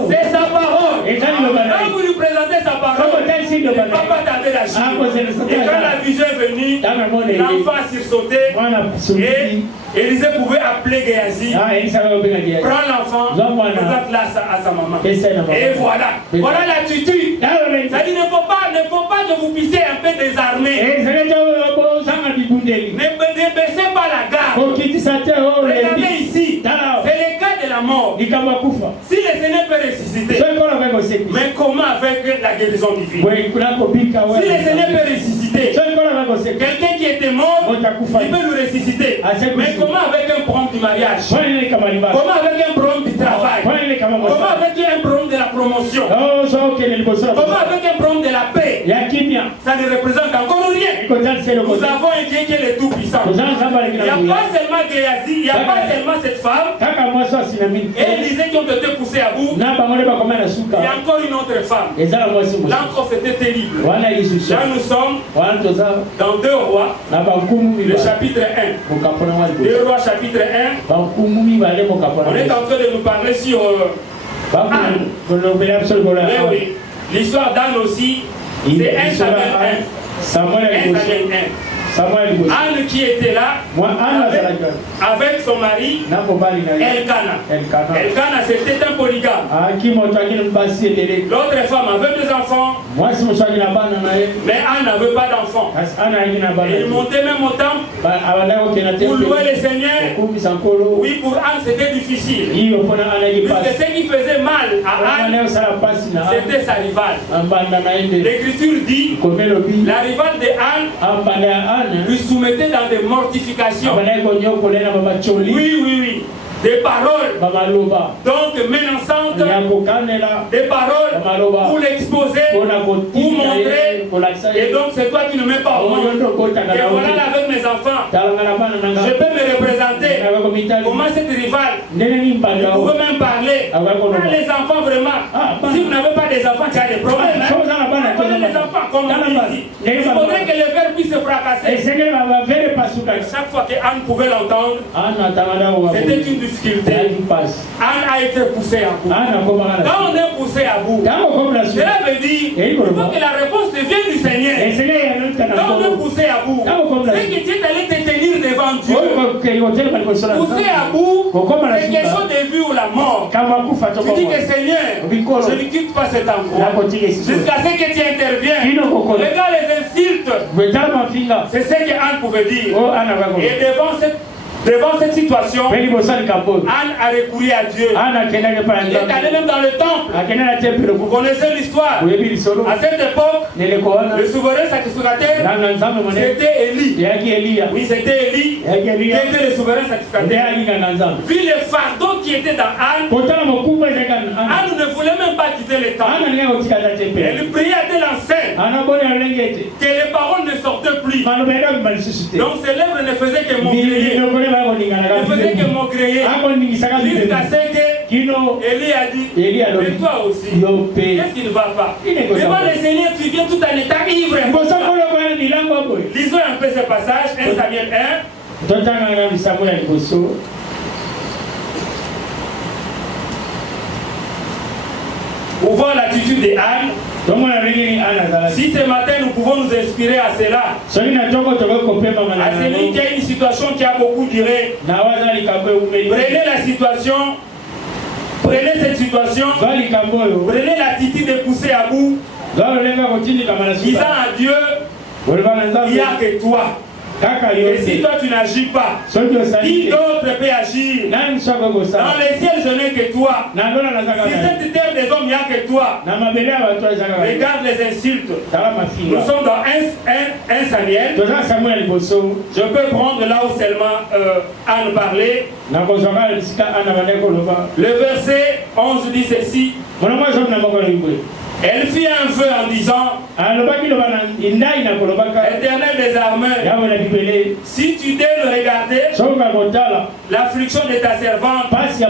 c'est sa parole. Quand vous lui présentez sa parole, il ne va pas tarder d'agir. Et quand la vision est venue, l'enfant a sursauté et Élisée pouvait appeler Géasi. Prends l'enfant, présente-la à sa maman. Et voilà l'attitude. C'est-à-dire, ne faut pas que vous puissiez un peu désarmer. Ne baissez pas la garde. Regardez ici, c'est le cas de la mort. Si le Seigneur peut ressusciter, mais comment avec la guérison divine? Si le Seigneur peut ressusciter, quelqu'un qui était mort, il peut le ressusciter. Mais comment avec un problème du mariage? Comment avec un problème du travail? Comment avec un problème de la promotion? Comment avec un problème de la paix? Ça ne représente encore rien. Nous avons un Dieu qui est le tout-puissant. Il n'y a pas seulement Géasi, il n'y a pas seulement cette femme et Élisée qui ont été poussés à bout. Il y a encore une autre femme. Là encore c'était terrible. Là nous sommes dans 2 Rois, le chapitre 1. 2 Rois chapitre 1. On est en train de nous parler sur Anne. Oui. L'histoire d'Anne aussi, c'est 1 Samuel 1. Anne qui était là avec son mari Elkana. Elkana c'était un polygame. L'autre femme avait 2 enfants, mais Anne n'avait pas d'enfants. Il montait même au temple pour louer le Seigneur. Oui, pour Anne c'était difficile, puisque ce qui faisait mal à Anne c'était sa rivale. L'Écriture dit la rivale de Anne lui soumettait dans des mortifications. Oui. Des paroles donc menaçantes, des paroles pour l'exposer, pour montrer, et donc c'est toi qui ne mets pas au monde. Et voilà là avec mes enfants, je peux me représenter comment cette rivale, vous pouvez même parler. Les enfants vraiment, si vous n'avez pas des enfants, tu as des problèmes. Les enfants, comme on dit ici. Il faudrait que le verre puisse se fracasser. Et chaque fois que Anne pouvait l'entendre, c'était une difficulté. Anne a été poussée à bout. Quand on est poussé à bout, cela veut dire qu'il faut que la réponse vienne du Seigneur. Quand on est poussé à bout, c'est que Dieu est allé te tenir devant Dieu. Poussé à bout, c'est quelque chose de vie ou la mort. Tu dis que Seigneur, je ne quitte pas cet endroit jusqu'à ce que tu interviennes. Regarde les insultes. C'est ce que Anne pouvait dire. Et devant cette situation, Anne a recouru à Dieu. Elle est allée même dans le temple. Vous connaissez l'histoire. À cette époque, le souverain sacrificateur, c'était Élie. Oui, c'était Élie qui était le souverain sacrificateur. Vu le fardeau qui était dans Anne, Anne ne voulait même pas quitter le temple. Elle priait à telle enseigne que les paroles ne sortaient plus. Donc ses lèvres ne faisaient que maugréer. Ne faisait que maugréer jusqu'à ce que Élie a dit, mais toi aussi, qu'est-ce qui ne va pas? Devant le Seigneur, tu viens tout en état ivre. Lisons un peu ce passage, 1 Samuel 1. Pour voir l'attitude de Anne. Si ce matin nous pouvons nous inspirer à cela, à celui qui a une situation qui a beaucoup duré, prenez la situation, prenez cette situation, prenez l'attitude de pousser à bout, disant à Dieu, il n'y a que toi. Et si toi tu n'agis pas, qui d'autre peut agir? Dans les ciels je n'ai que toi. Si cette terre des hommes il n'y a que toi. Regarde les insultes. Nous sommes dans 1 Samuel. Je peux prendre là où seulement Anne parlait. Le verset 11 dit ceci. Elle fit un vœu en disant, Éternel des armées, si tu daignes regarder l'affliction de ta servante, ici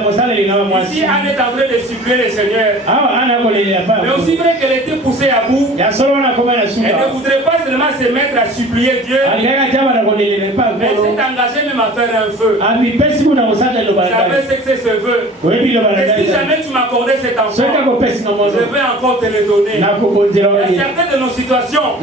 Anne est en train de supplier le Seigneur, mais aussi vrai qu'elle était poussée à bout, elle ne voudrait pas seulement se mettre à supplier Dieu, mais elle s'est engagée même à faire un vœu. Vous savez ce que c'est ce vœu? Et si jamais tu m'accordais cet enfant, je vais encore te le donner. Il y a certaines de nos situations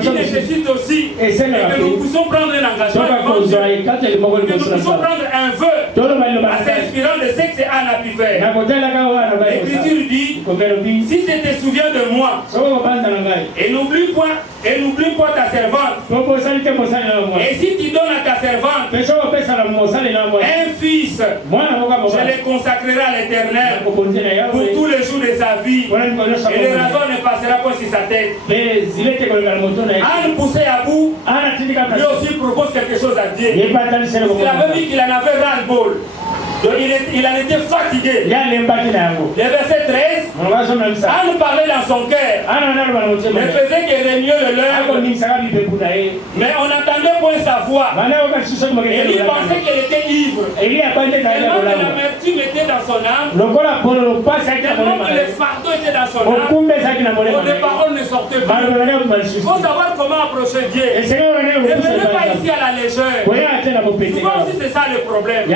qui nécessitent aussi que nous puissions prendre un engagement devant Dieu, que nous puissions prendre un vœu en s'inspirant de ce que Anne a pu faire. L'Écriture dit, si tu te souviens de moi et n'oublie point ta servante, et si tu donnes à ta servante un fils, je le consacrerai à l'Éternel pour tous les jours de sa vie, et le rasoir ne passera pas sur sa tête. Anne poussée à bout, lui aussi propose quelque chose à Dieu. Il avait dit qu'il en avait ras-le-bol. Donc il en était fatigué. Le verset 13, Anne parlait dans son cœur, mais faisait que mieux le leur, mais on n'entendait point sa voix. Et il pensait qu'elle était ivre. Tellement que l'amertume était dans son âme, tellement que le fardeau était dans son âme, les paroles ne sortaient pas. Il faut savoir comment approcher Dieu. Ne venez pas ici à la légère. Souvent aussi c'est ça le problème. Si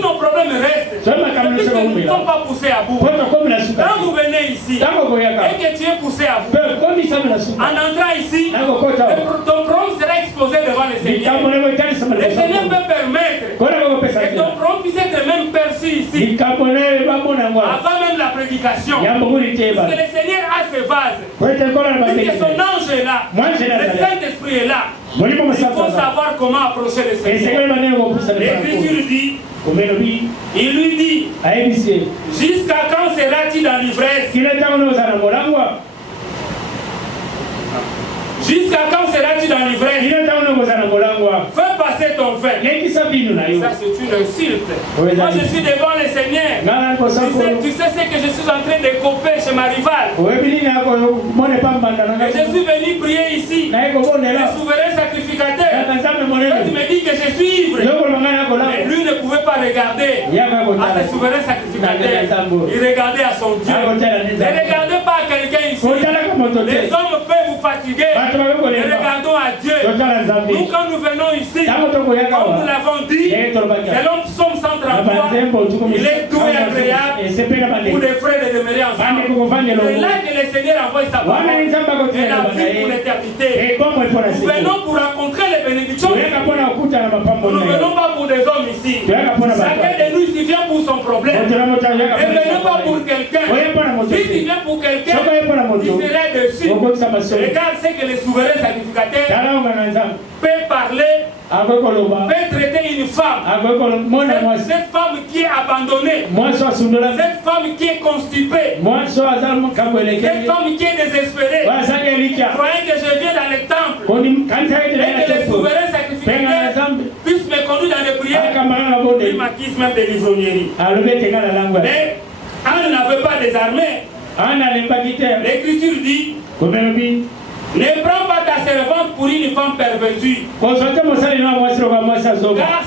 nos problèmes restent, c'est parce que nous ne sommes pas poussés à bout. Quand vous venez ici et que tu es poussé à bout, en entrant ici, ton problème sera exposé devant le Seigneur. Le Seigneur peut permettre que ton problème puisse être même perçu ici, avant même la prédication. Parce que le Seigneur a ses vases. Parce que son ange est là. Le Saint-Esprit est là. Il faut savoir comment approcher le Seigneur. L'Écriture dit, il lui dit, jusqu'à quand seras-tu dans l'ivresse? Jusqu'à quand seras-tu dans l'ivresse? Fais passer ton vin. Ça c'est une insulte. Moi je suis devant le Seigneur. Tu sais ce que je suis en train de couper chez ma rivale. Et je suis venu prier ici. Le souverain sacrificateur. Quand tu me dis que je suis ivre, mais lui ne pouvait pas regarder à ce souverain sacrificateur. Il regardait à son Dieu. Ne regardez pas à quelqu'un ici. Les hommes peuvent vous fatigués, regardons à Dieu. Nous, quand nous venons ici, comme nous l'avons dit, selon Psaume 133, il est doux et agréable pour les frères de demeurer ensemble. C'est là que le Seigneur envoie sa parole et la vie pour l'éternité. Nous venons pour rencontrer les bénédictions. Nous ne venons pas pour des hommes ici. Chacun de nous ici vient pour son problème. Ne venons pas pour quelqu'un. Si tu viens pour quelqu'un, tu seras dessus. Regarde ce que le souverain sacrificateur peut parler, peut traiter une femme. Cette femme qui est abandonnée. Cette femme qui est constipée. Cette femme qui est désespérée. Croyez que je viens dans le temple et que le souverain sacrificateur puisse me conduire dans les prières. Il m'accuse même de l'ivrognerie. Mais Anne n'avait pas des armées. L'Écriture dit: ne prends pas ta servante pour une femme pervertie, car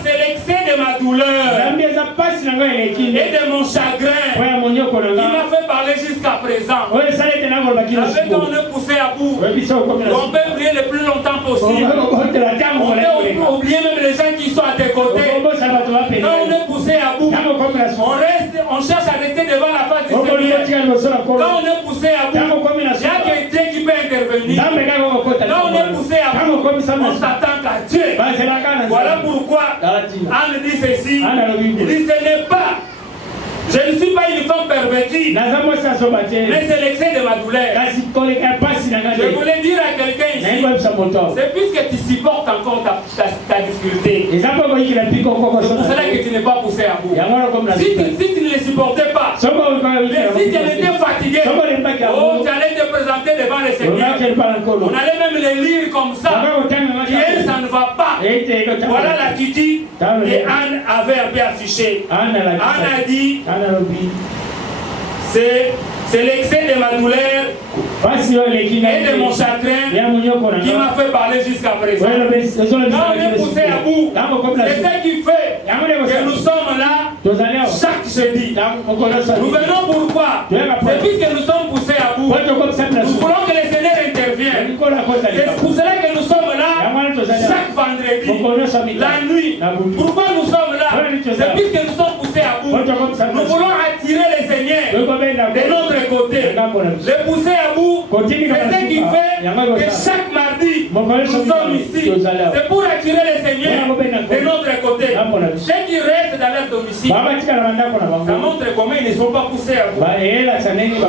c'est l'excès de ma douleur et de mon chagrin qui m'a fait parler jusqu'à présent. Avec quand on est poussé à bout, on peut prier le plus longtemps possible. On peut oublier même les gens qui sont à tes côtés. Quand on est poussé à bout, on cherche à rester devant la face du Seigneur. Quand on est poussé à bout, il y a quelqu'un qui peut intervenir. Là on est poussé à bout, on s'attend qu'à Dieu. Voilà pourquoi Anne dit ceci. Il dit: ce n'est pas, je ne suis pas une femme pervertie, mais c'est l'excès de ma douleur. Je voulais dire à quelqu'un ici, c'est puisque tu supportes encore ta difficulté. C'est pour cela que tu n'es pas poussé à bout. Si tu ne les supportais pas, mais si tu étais fatigué, oh, tu allais te présenter devant le Seigneur. On allait même les lire comme ça. Et ça ne va pas. Voilà l'attitude que Anne avait un peu affichée. Anne a dit: c'est l'excès de ma douleur et de mon chagrin qui m'a fait parler jusqu'à présent. Quand on est poussé à bout, c'est ce qui fait que nous sommes là chaque jeudi. Nous venons pourquoi? C'est puisque nous sommes poussés à bout. Nous voulons que le Seigneur intervienne. C'est pour cela que nous sommes là chaque vendredi, la nuit. Pourquoi nous sommes là? C'est puisque nous sommes poussés à bout. Nous voulons attirer les Seigneurs de notre côté. Les pousser à bout, c'est ce qui fait que chaque mardi, nous sommes ici. C'est pour attirer les Seigneurs de notre côté. Ceux qui restent dans leur domicile, ça montre comment ils ne sont pas poussés à bout.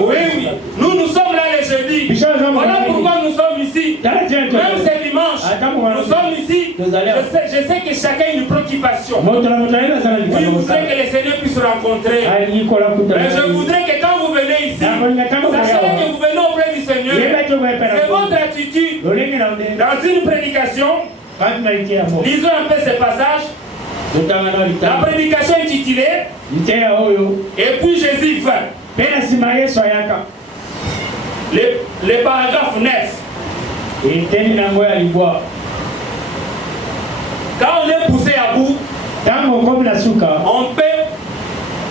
Oui. Nous sommes là les jeudis. Voilà pourquoi nous sommes ici. Même ce dimanche, nous sommes ici. Je sais que chacun a une préoccupation. Oui, je voudrais que les Seigneurs puissent rencontrer. Mais je voudrais que quand vous venez ici, sachez que vous venez auprès du Seigneur. C'est votre attitude. Dans une prédication, lisons un peu ce passage. La prédication est intitulée Et puis Jésus vint. Le paragraphe 9. Quand on est poussé à bout, on peut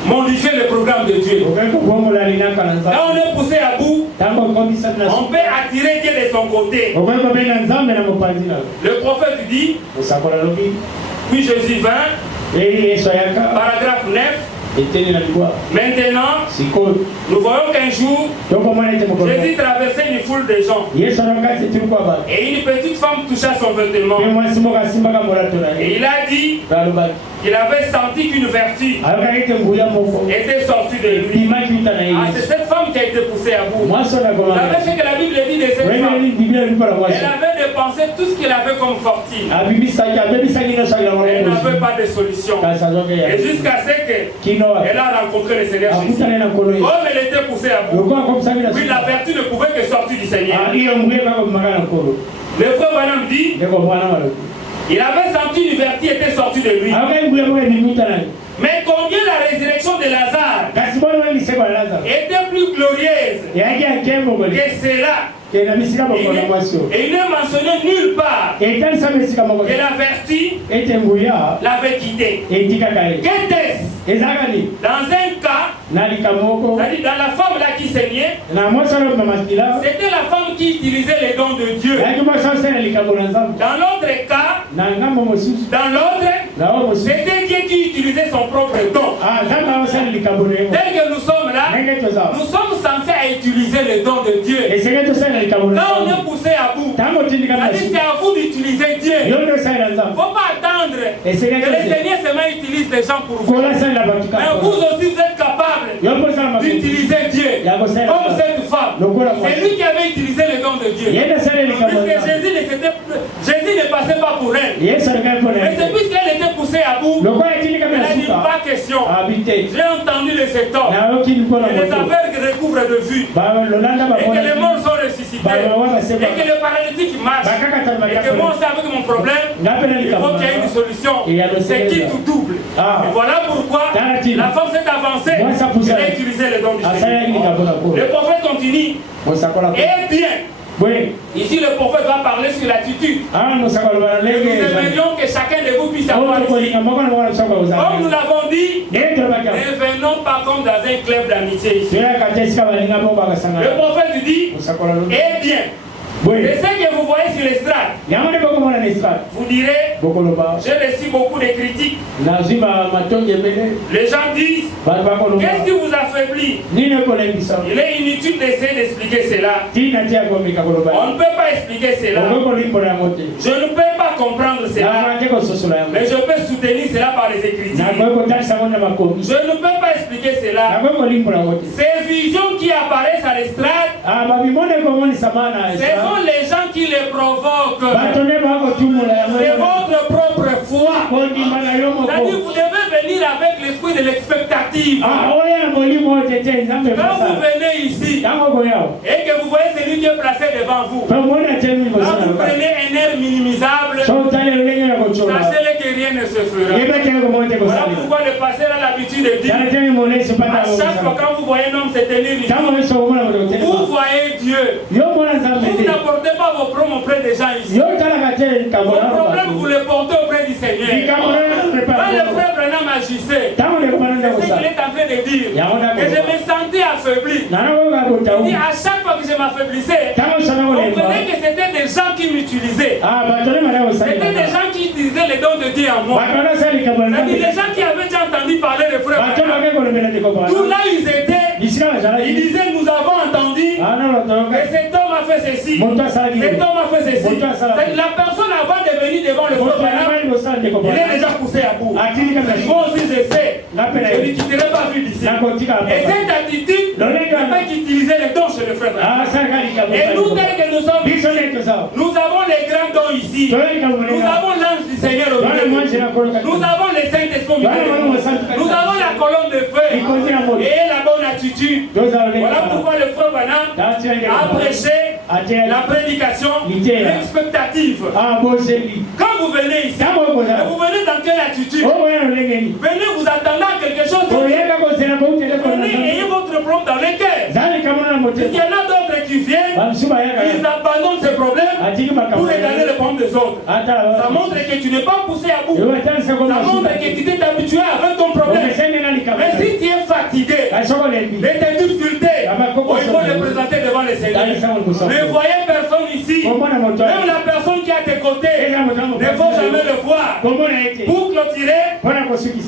modifier le programme de Dieu. Quand on est poussé à bout, on peut attirer Dieu de son côté. Le prophète dit, puis Jésus vint, paragraphe 9. Maintenant, nous voyons qu'un jour, Jésus traversait une foule de gens. Et une petite femme toucha son vêtement. Et il a dit qu'il avait senti qu'une vertu était sortie de lui. Ah, c'est cette femme qui a été poussée à bout. Vous savez ce que la Bible dit de cette femme? Elle avait dépensé tout ce qu'elle avait comme fortune. Elle n'avait pas de solution. Et jusqu'à ce qu'elle a rencontré le Seigneur Jésus. Comme elle était poussée à bout, oui, la vertu ne pouvait que sortir du Seigneur. Le frère Branham dit, il avait senti une vertu était sortie de lui. Mais combien la résurrection de Lazare était plus glorieuse que cela. Et il n'est mentionné nulle part que la vertu l'avait quitté. Qu'était-ce? Dans un cas, C'est-à-dire dans la femme là qui saignait, c'était la femme qui utilisait les dons de Dieu. Dans l'autre cas, c'était Dieu qui utilisait son propre don. Tel que nous sommes là, nous sommes censés à utiliser les dons de Dieu. Quand on est poussé à bout, c'est à vous d'utiliser Dieu. Il ne faut pas attendre que le Seigneur seulement utilise les gens pour vous. Mais vous aussi vous êtes capable d'utiliser Dieu. Comme cette femme. C'est lui qui avait utilisé les dons de Dieu. Puisque Jésus ne passait pas pour elle. Mais c'est puisqu'elle était poussée à bout, elle n'a dit pas question. J'ai entendu les secteurs. Et les aveugles recouvrent de vue. Et que les morts sont ressuscités. Et que les paralytiques marchent. Et que moi aussi avec mon problème, il faut qu'il y ait une solution. C'est qui tout double. Et voilà pourquoi la femme s'est avancée. Elle a utilisé les dons du Seigneur. Le prophète continue. Eh bien, ici le prophète va parler sur l'attitude. Nous aimerions que chacun de vous puisse avoir ici. Comme nous l'avons dit, ne venons pas comme dans un club d'amitié ici. Le prophète dit, eh bien, c'est ce que vous voyez sur l'estrade. Vous direz, j'ai reçu beaucoup de critiques. Les gens disent, qu'est-ce qui vous affaiblit? Il est inutile d'essayer d'expliquer cela. On ne peut pas expliquer cela. Je ne peux pas comprendre cela. Mais je peux soutenir cela par les Écritures. Je ne peux pas expliquer cela. Ces visions qui apparaissent à l'estrade, ce sont les gens qui les provoquent. C'est votre propre foi. C'est-à-dire vous devez venir avec l'esprit de l'expectative. Quand vous venez ici et que vous voyez celui qui est placé devant vous, quand vous prenez un air minimisable, sachez que rien ne se fera. Voilà pourquoi le pasteur a l'habitude de dire, à chaque fois quand vous voyez un homme se tenir ici, vous voyez Dieu. Vous n'apportez pas vos problèmes auprès des gens ici. Vos problèmes, vous les portez auprès du Seigneur. Quand le frère Branham agissait, c'est ce qu'il est en train de dire. Que je me sentais affaibli. Il dit à chaque fois que je m'affaiblissais, comprenez que c'était des gens qui m'utilisaient. C'était des gens qui utilisaient les dons de Dieu en moi. C'est-à-dire des gens qui avaient déjà entendu parler de frère Branham. Tout là ils étaient, ils disaient nous avons entendu que cet homme a fait ceci. Cet homme a fait ceci. La personne avant de venir devant le frère Branham, il est déjà poussé à bout. Moi aussi je sais, je ne quitterai pas vu d'ici. Et cette attitude ne peut pas utiliser les dons chez le frère Branham. Et nous, tels que nous sommes ici, nous avons les grands dons ici. Nous avons l'ange du Seigneur au milieu. Nous avons le Saint-Esprit au milieu. Nous avons la colonne de feu et la bonne attitude. Voilà pourquoi le frère Branham a prêché la prédication expectative. Quand vous venez ici, vous venez dans quelle attitude? Venez vous attendant à quelque chose. Venez ayez votre problème dans les cœurs. Il y en a d'autres qui viennent, ils abandonnent ces problèmes pour égaler les problèmes des autres. Ça montre que tu n'es pas poussé à bout. Ça montre que tu t'es habitué avec ton problème. Mais si tu es fatigué de tes difficultés, il faut les présenter devant le Seigneur. Ne voyez personne ici, même la personne qui est à tes côtés, ne faut jamais le voir. Pour clôturer,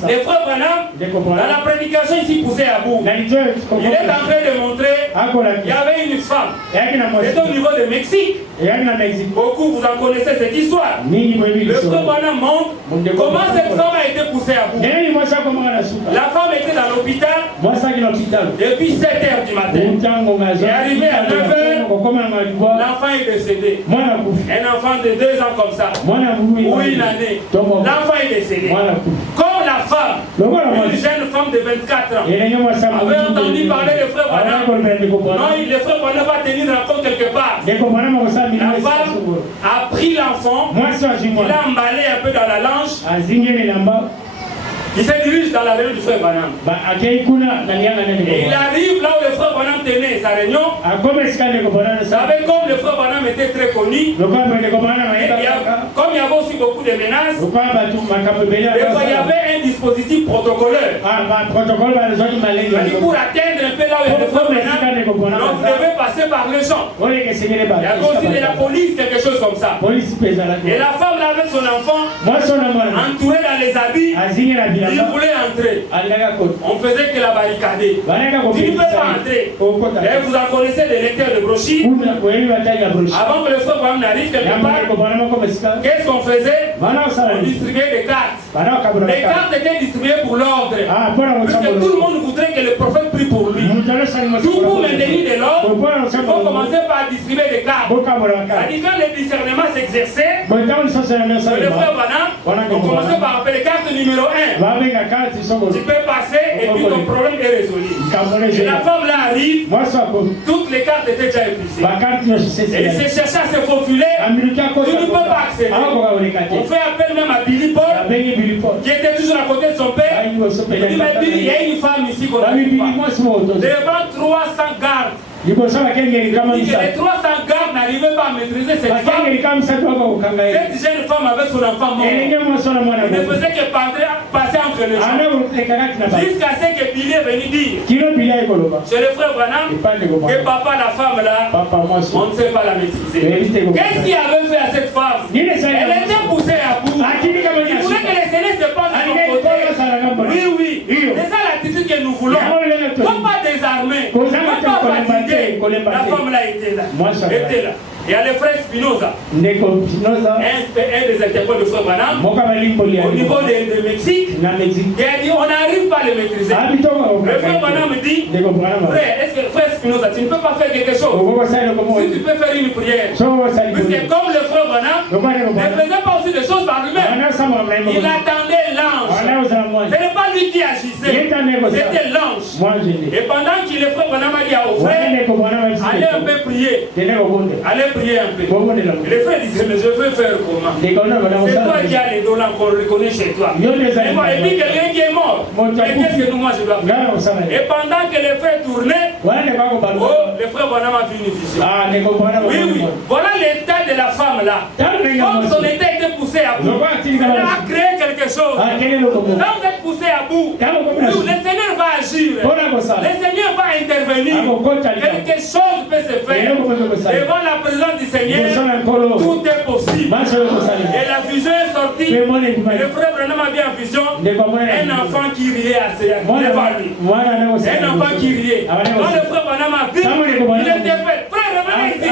les frères Branham, dans la prédication ici poussé à bout, il est en train de montrer qu'il y avait une femme. C'est au niveau de Mexique. Beaucoup vous en connaissez cette histoire. Le frère Branham montre comment cette femme a été poussée à bout. La femme était dans l'hôpital depuis 7h du matin. Et arrivé à 9h, l'enfant est décédé. Un enfant de 2 ans comme ça, ou une année. L'enfant est décédé. Comme la femme, une jeune femme de 24 ans, avait entendu parler de frère Branham. Non, le frère Branham va tenir un compte quelque part. La femme a pris l'enfant, il l'a emballé un peu dans la lange. Il se dirige dans la maison du frère Branham. Et il arrive là où le frère Branham Branham tenait sa réunion, vous savez, comme le frère Branham était très connu, comme il y avait aussi beaucoup de menaces, il y avait un dispositif protocolaire. Pour atteindre un peu là où il y a le frère Branham, donc vous devez passer par les gens. Il y avait aussi de la police, quelque chose comme ça. Et la femme là avec son enfant, entourée dans les habits, il voulait entrer. On faisait que la barricader. Tu ne peux pas entrer. Et vous en connaissez des lecteurs de brochures. Avant que le frère Branham n'arrive quelque part, qu'est-ce qu'on faisait? On distribuait des cartes. Les cartes étaient distribuées pour l'ordre. Puisque tout le monde voudrait que le prophète prie pour lui. Tout pour maintenir de l'ordre, il faut commencer par distribuer des cartes. C'est-à-dire quand le discernement s'exerçait, le frère Branham, on commençait par appeler carte numéro 1. Tu peux passer et puis ton problème est résolu. Et la femme là arrive, toutes les cartes étaient déjà épuisées. Et il s'est cherché à se faufiler, tu ne peux pas accéder. On fait appel même à Billy Paul, qui était toujours à côté de son père. Il dit, mais Billy, il y a une femme ici qu'on a vu devant 300 gardes. Il dit que les 300 gardes n'arrivaient pas à maîtriser cette femme. Cette jeune femme avec son enfant mort. Il ne faisait que passer entre les gens. Jusqu'à ce que Billy est venu dire chez le frère Branham que papa, la femme là, on ne sait pas la maîtriser. Qu'est-ce qu'il avait fait à cette femme? Elle était poussée à bout. Il voulait que les Célestes se passent de son côté. Oui. C'est ça l'attitude que nous voulons. Non pas désarmés, non pas fatigués. La femme là était là. Il y a le frère Spinoza, un des interprètes de frère Branham, au niveau de Mexique, qui a dit on n'arrive pas à le maîtriser. Le frère Branham me dit, frère Spinoza, tu ne peux pas faire quelque chose. Si tu peux faire une prière. Puisque comme le frère Branham ne faisait pas aussi des choses par lui-même, il attendait l'ange. Ce n'est pas lui qui agissait, c'était l'ange. Et pendant que le frère Branham a dit au frère, allez un peu prier. Allez prier un peu. Et les frères disaient, mais je veux faire comment? C'est toi qui as les dollars qu'on reconnaît chez toi. Et puis quelqu'un qui est mort. Mais qu'est-ce que moi je dois faire? Et pendant que les frères tournaient, le frère Branham a vu une vision. Oui. Voilà l'état de la femme là. Comme son état était poussé à bout, ça a créé quelque chose. Quand vous êtes poussé à bout, le Seigneur va agir. Le Seigneur va intervenir. Quelque chose peut se faire. Devant la présence du Seigneur, tout est possible. Et la vision est sortie. Et le frère Branham a vu en vision un enfant qui riait devant lui. Un enfant qui riait. Quand le frère Branham a vu, il interprète. Frère, revenez ici.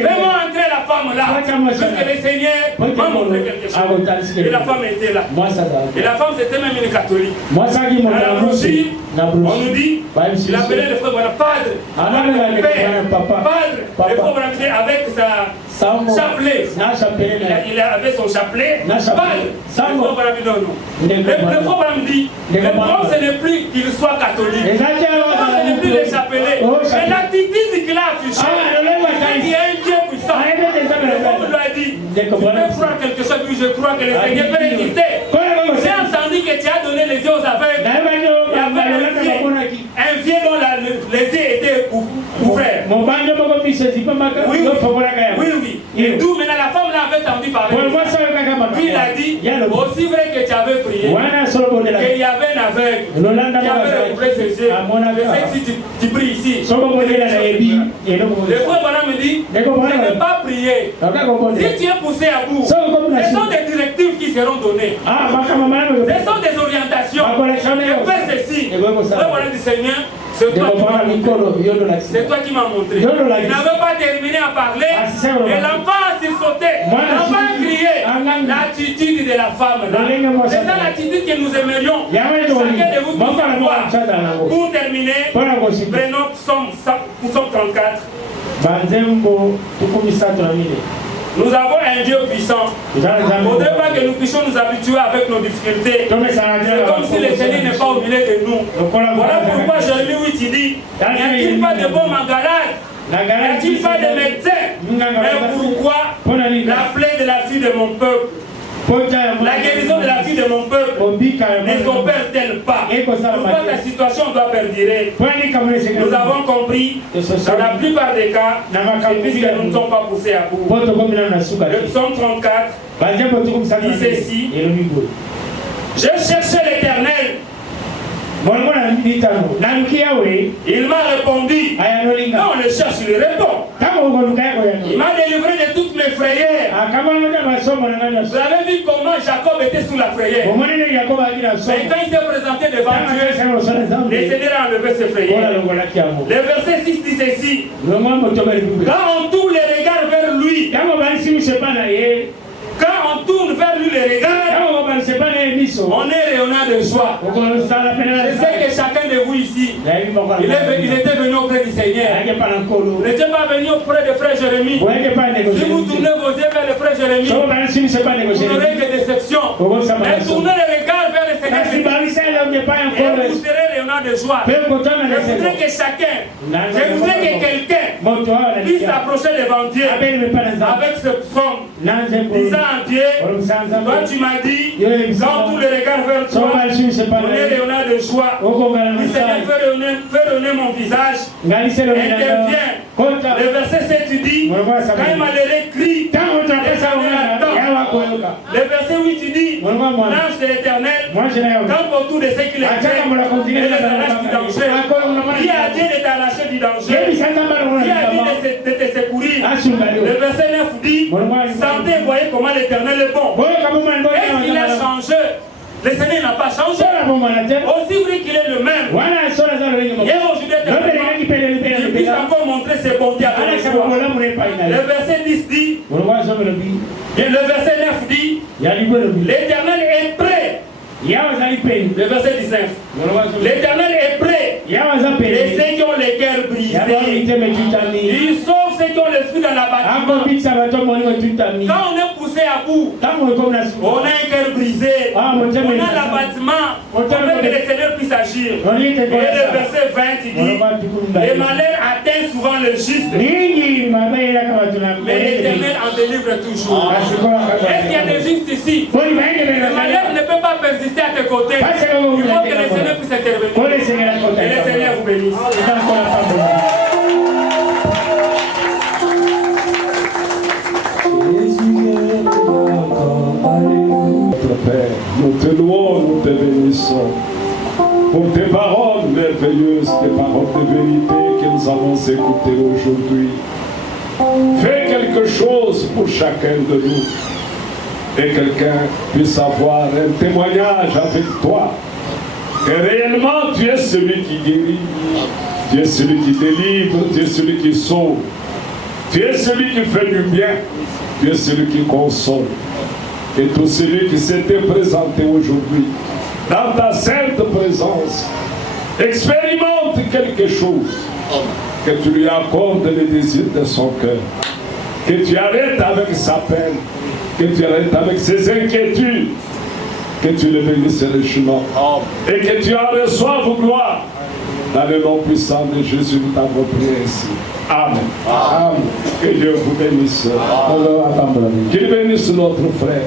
Fais-moi entrer la femme là. Parce que le Seigneur m'a montré quelque chose. Et la femme était là. Et la femme, c'était même une catholique. Dans la brochure, on nous dit, il appelait le frère Branham padre. Padre. Le frère Branham avec sa chapelet. Il avait son chapelet. Padre. Le frère Branham dit non. Le frère Branham dit, le problème ce n'est plus qu'il soit catholique. Le problème ce n'est plus le chapelet. Mais l'attitude qu'il a affichée, il y a un Dieu puissant. Le frère lui a dit, tu peux croire quelque chose, puis je crois que le Seigneur peut résister. J'ai entendu que tu as donné les yeux aux aveugles. Il y avait un vieux dont les yeux étaient ouverts. Oui. Et d'où maintenant la femme là avait entendu parler. Puis il a dit, aussi vrai que tu avais prié, qu'il y avait un aveugle qui avait ouvert ses yeux. Je sais que si tu pries ici, le frère Branham me dit, je ne peux pas prier. Si tu es poussé à bout, ce sont des directives qui seront données. Ce sont des orientations. Et fais ceci. Le frère Branham dit, Seigneur, c'est toi qui m'as montré. Il n'avait pas terminé à parler. Et l'enfant a sursauté. L'enfant a crié. L'attitude de la femme. C'est ça l'attitude que nous aimerions. Chacun de vous puisse avoir. Pour terminer, prenons Psaume 34. Nous avons un Dieu puissant. Il ne faudrait pas que nous puissions nous habituer avec nos difficultés. C'est comme si le Seigneur n'est pas au milieu de nous. Voilà pourquoi Jérémie 8 il dit, n'y a-t-il pas de baume en Galade? N'y a-t-il pas de médecin? Mais pourquoi la plaie de la fille de mon peuple La guérison de la fille de mon peuple ne s'opère-t-elle pas? Pourquoi ta situation doit perdurer? Nous avons compris, dans la plupart des cas, c'est puisque nous ne sommes pas poussés à bout. Le psaume 34 dit ceci: je cherchais l'Éternel. Il m'a répondu. Quand on le cherche, il répond. Il m'a délivré de toutes mes frayeurs. Vous avez vu comment Jacob était sous la frayeur. Mais quand il s'est présenté devant Dieu, le Seigneur a enlevé ses frayeurs. Le verset 6 dit ceci: quand on tourne les regards vers lui, quand on tourne vers lui les regards, on est rayonnant de joie. Je sais que chacun de vous ici, il était venu auprès du Seigneur. Vous n'étiez pas venu auprès de frère Jérémie. Si vous tournez vos yeux vers le frère Jérémie, vous n'aurez que déception. Mais tournez les regards vers le Seigneur et vous serez rayonnant de joie. Je voudrais que chacun, je voudrais que quelqu'un puisse s'approcher devant Dieu avec ce psaume, disant à Dieu: toi tu m'as dit, quand tous les regards vers toi, on est rayonnant de joie. Le Seigneur fait rayonner mon visage, intervient. Le verset 7 dit: quand il m'a crie, le verset 8 dit: l'ange de l'Éternel campe autour de ceux qui les craignent et les arrache du danger. Qui a dit de t'arracher du danger? Qui a dit de te secourir? Le verset 9 dit: sentez et voyez comment l'Éternel est bon. Est-ce qu'il a changé? Le Seigneur n'a pas changé. Aussi vrai qu'il est le même. Hier, aujourd'hui, il puisse encore montrer ses bontés à toi. Le verset 10 dit, le verset 9 dit: l'Éternel est prêt. Le verset 19: l'Éternel est prêt. Et ceux qui ont les cœurs brisés, il sauve ceux qui ont l'esprit dans l'abattement. Quand on est poussé à bout, on a un cœur brisé, on a l'abattement, on veut que le Seigneur puisse agir. Et le verset 20 dit: les malheurs atteignent souvent le juste, mais l'Éternel en délivre toujours. Est-ce qu'il y a des justes ici? Le malheur ne peut pas persister à tes côtés. Il faut que le Seigneur puisse intervenir. Et le Seigneur vous bénisse. Notre Père, nous te louons, nous te bénissons pour tes paroles merveilleuses, tes paroles de vérité que nous avons écoutées aujourd'hui. Fais quelque chose pour chacun de nous et quelqu'un puisse avoir un témoignage avec toi. Et réellement, tu es celui qui guérit, tu es celui qui délivre, tu es celui qui sauve, tu es celui qui fait du bien, tu es celui qui console. Et tout celui qui s'était présenté aujourd'hui dans ta sainte présence expérimente quelque chose, que tu lui accordes les désirs de son cœur, que tu arrêtes avec sa peine, que tu arrêtes avec ses inquiétudes, que tu le bénisses richement et que tu en reçoives gloire. Dans le nom puissant de Jésus, nous t'avons prié ainsi. Amen. Amen. Que Dieu vous bénisse. Qu'il bénisse notre frère.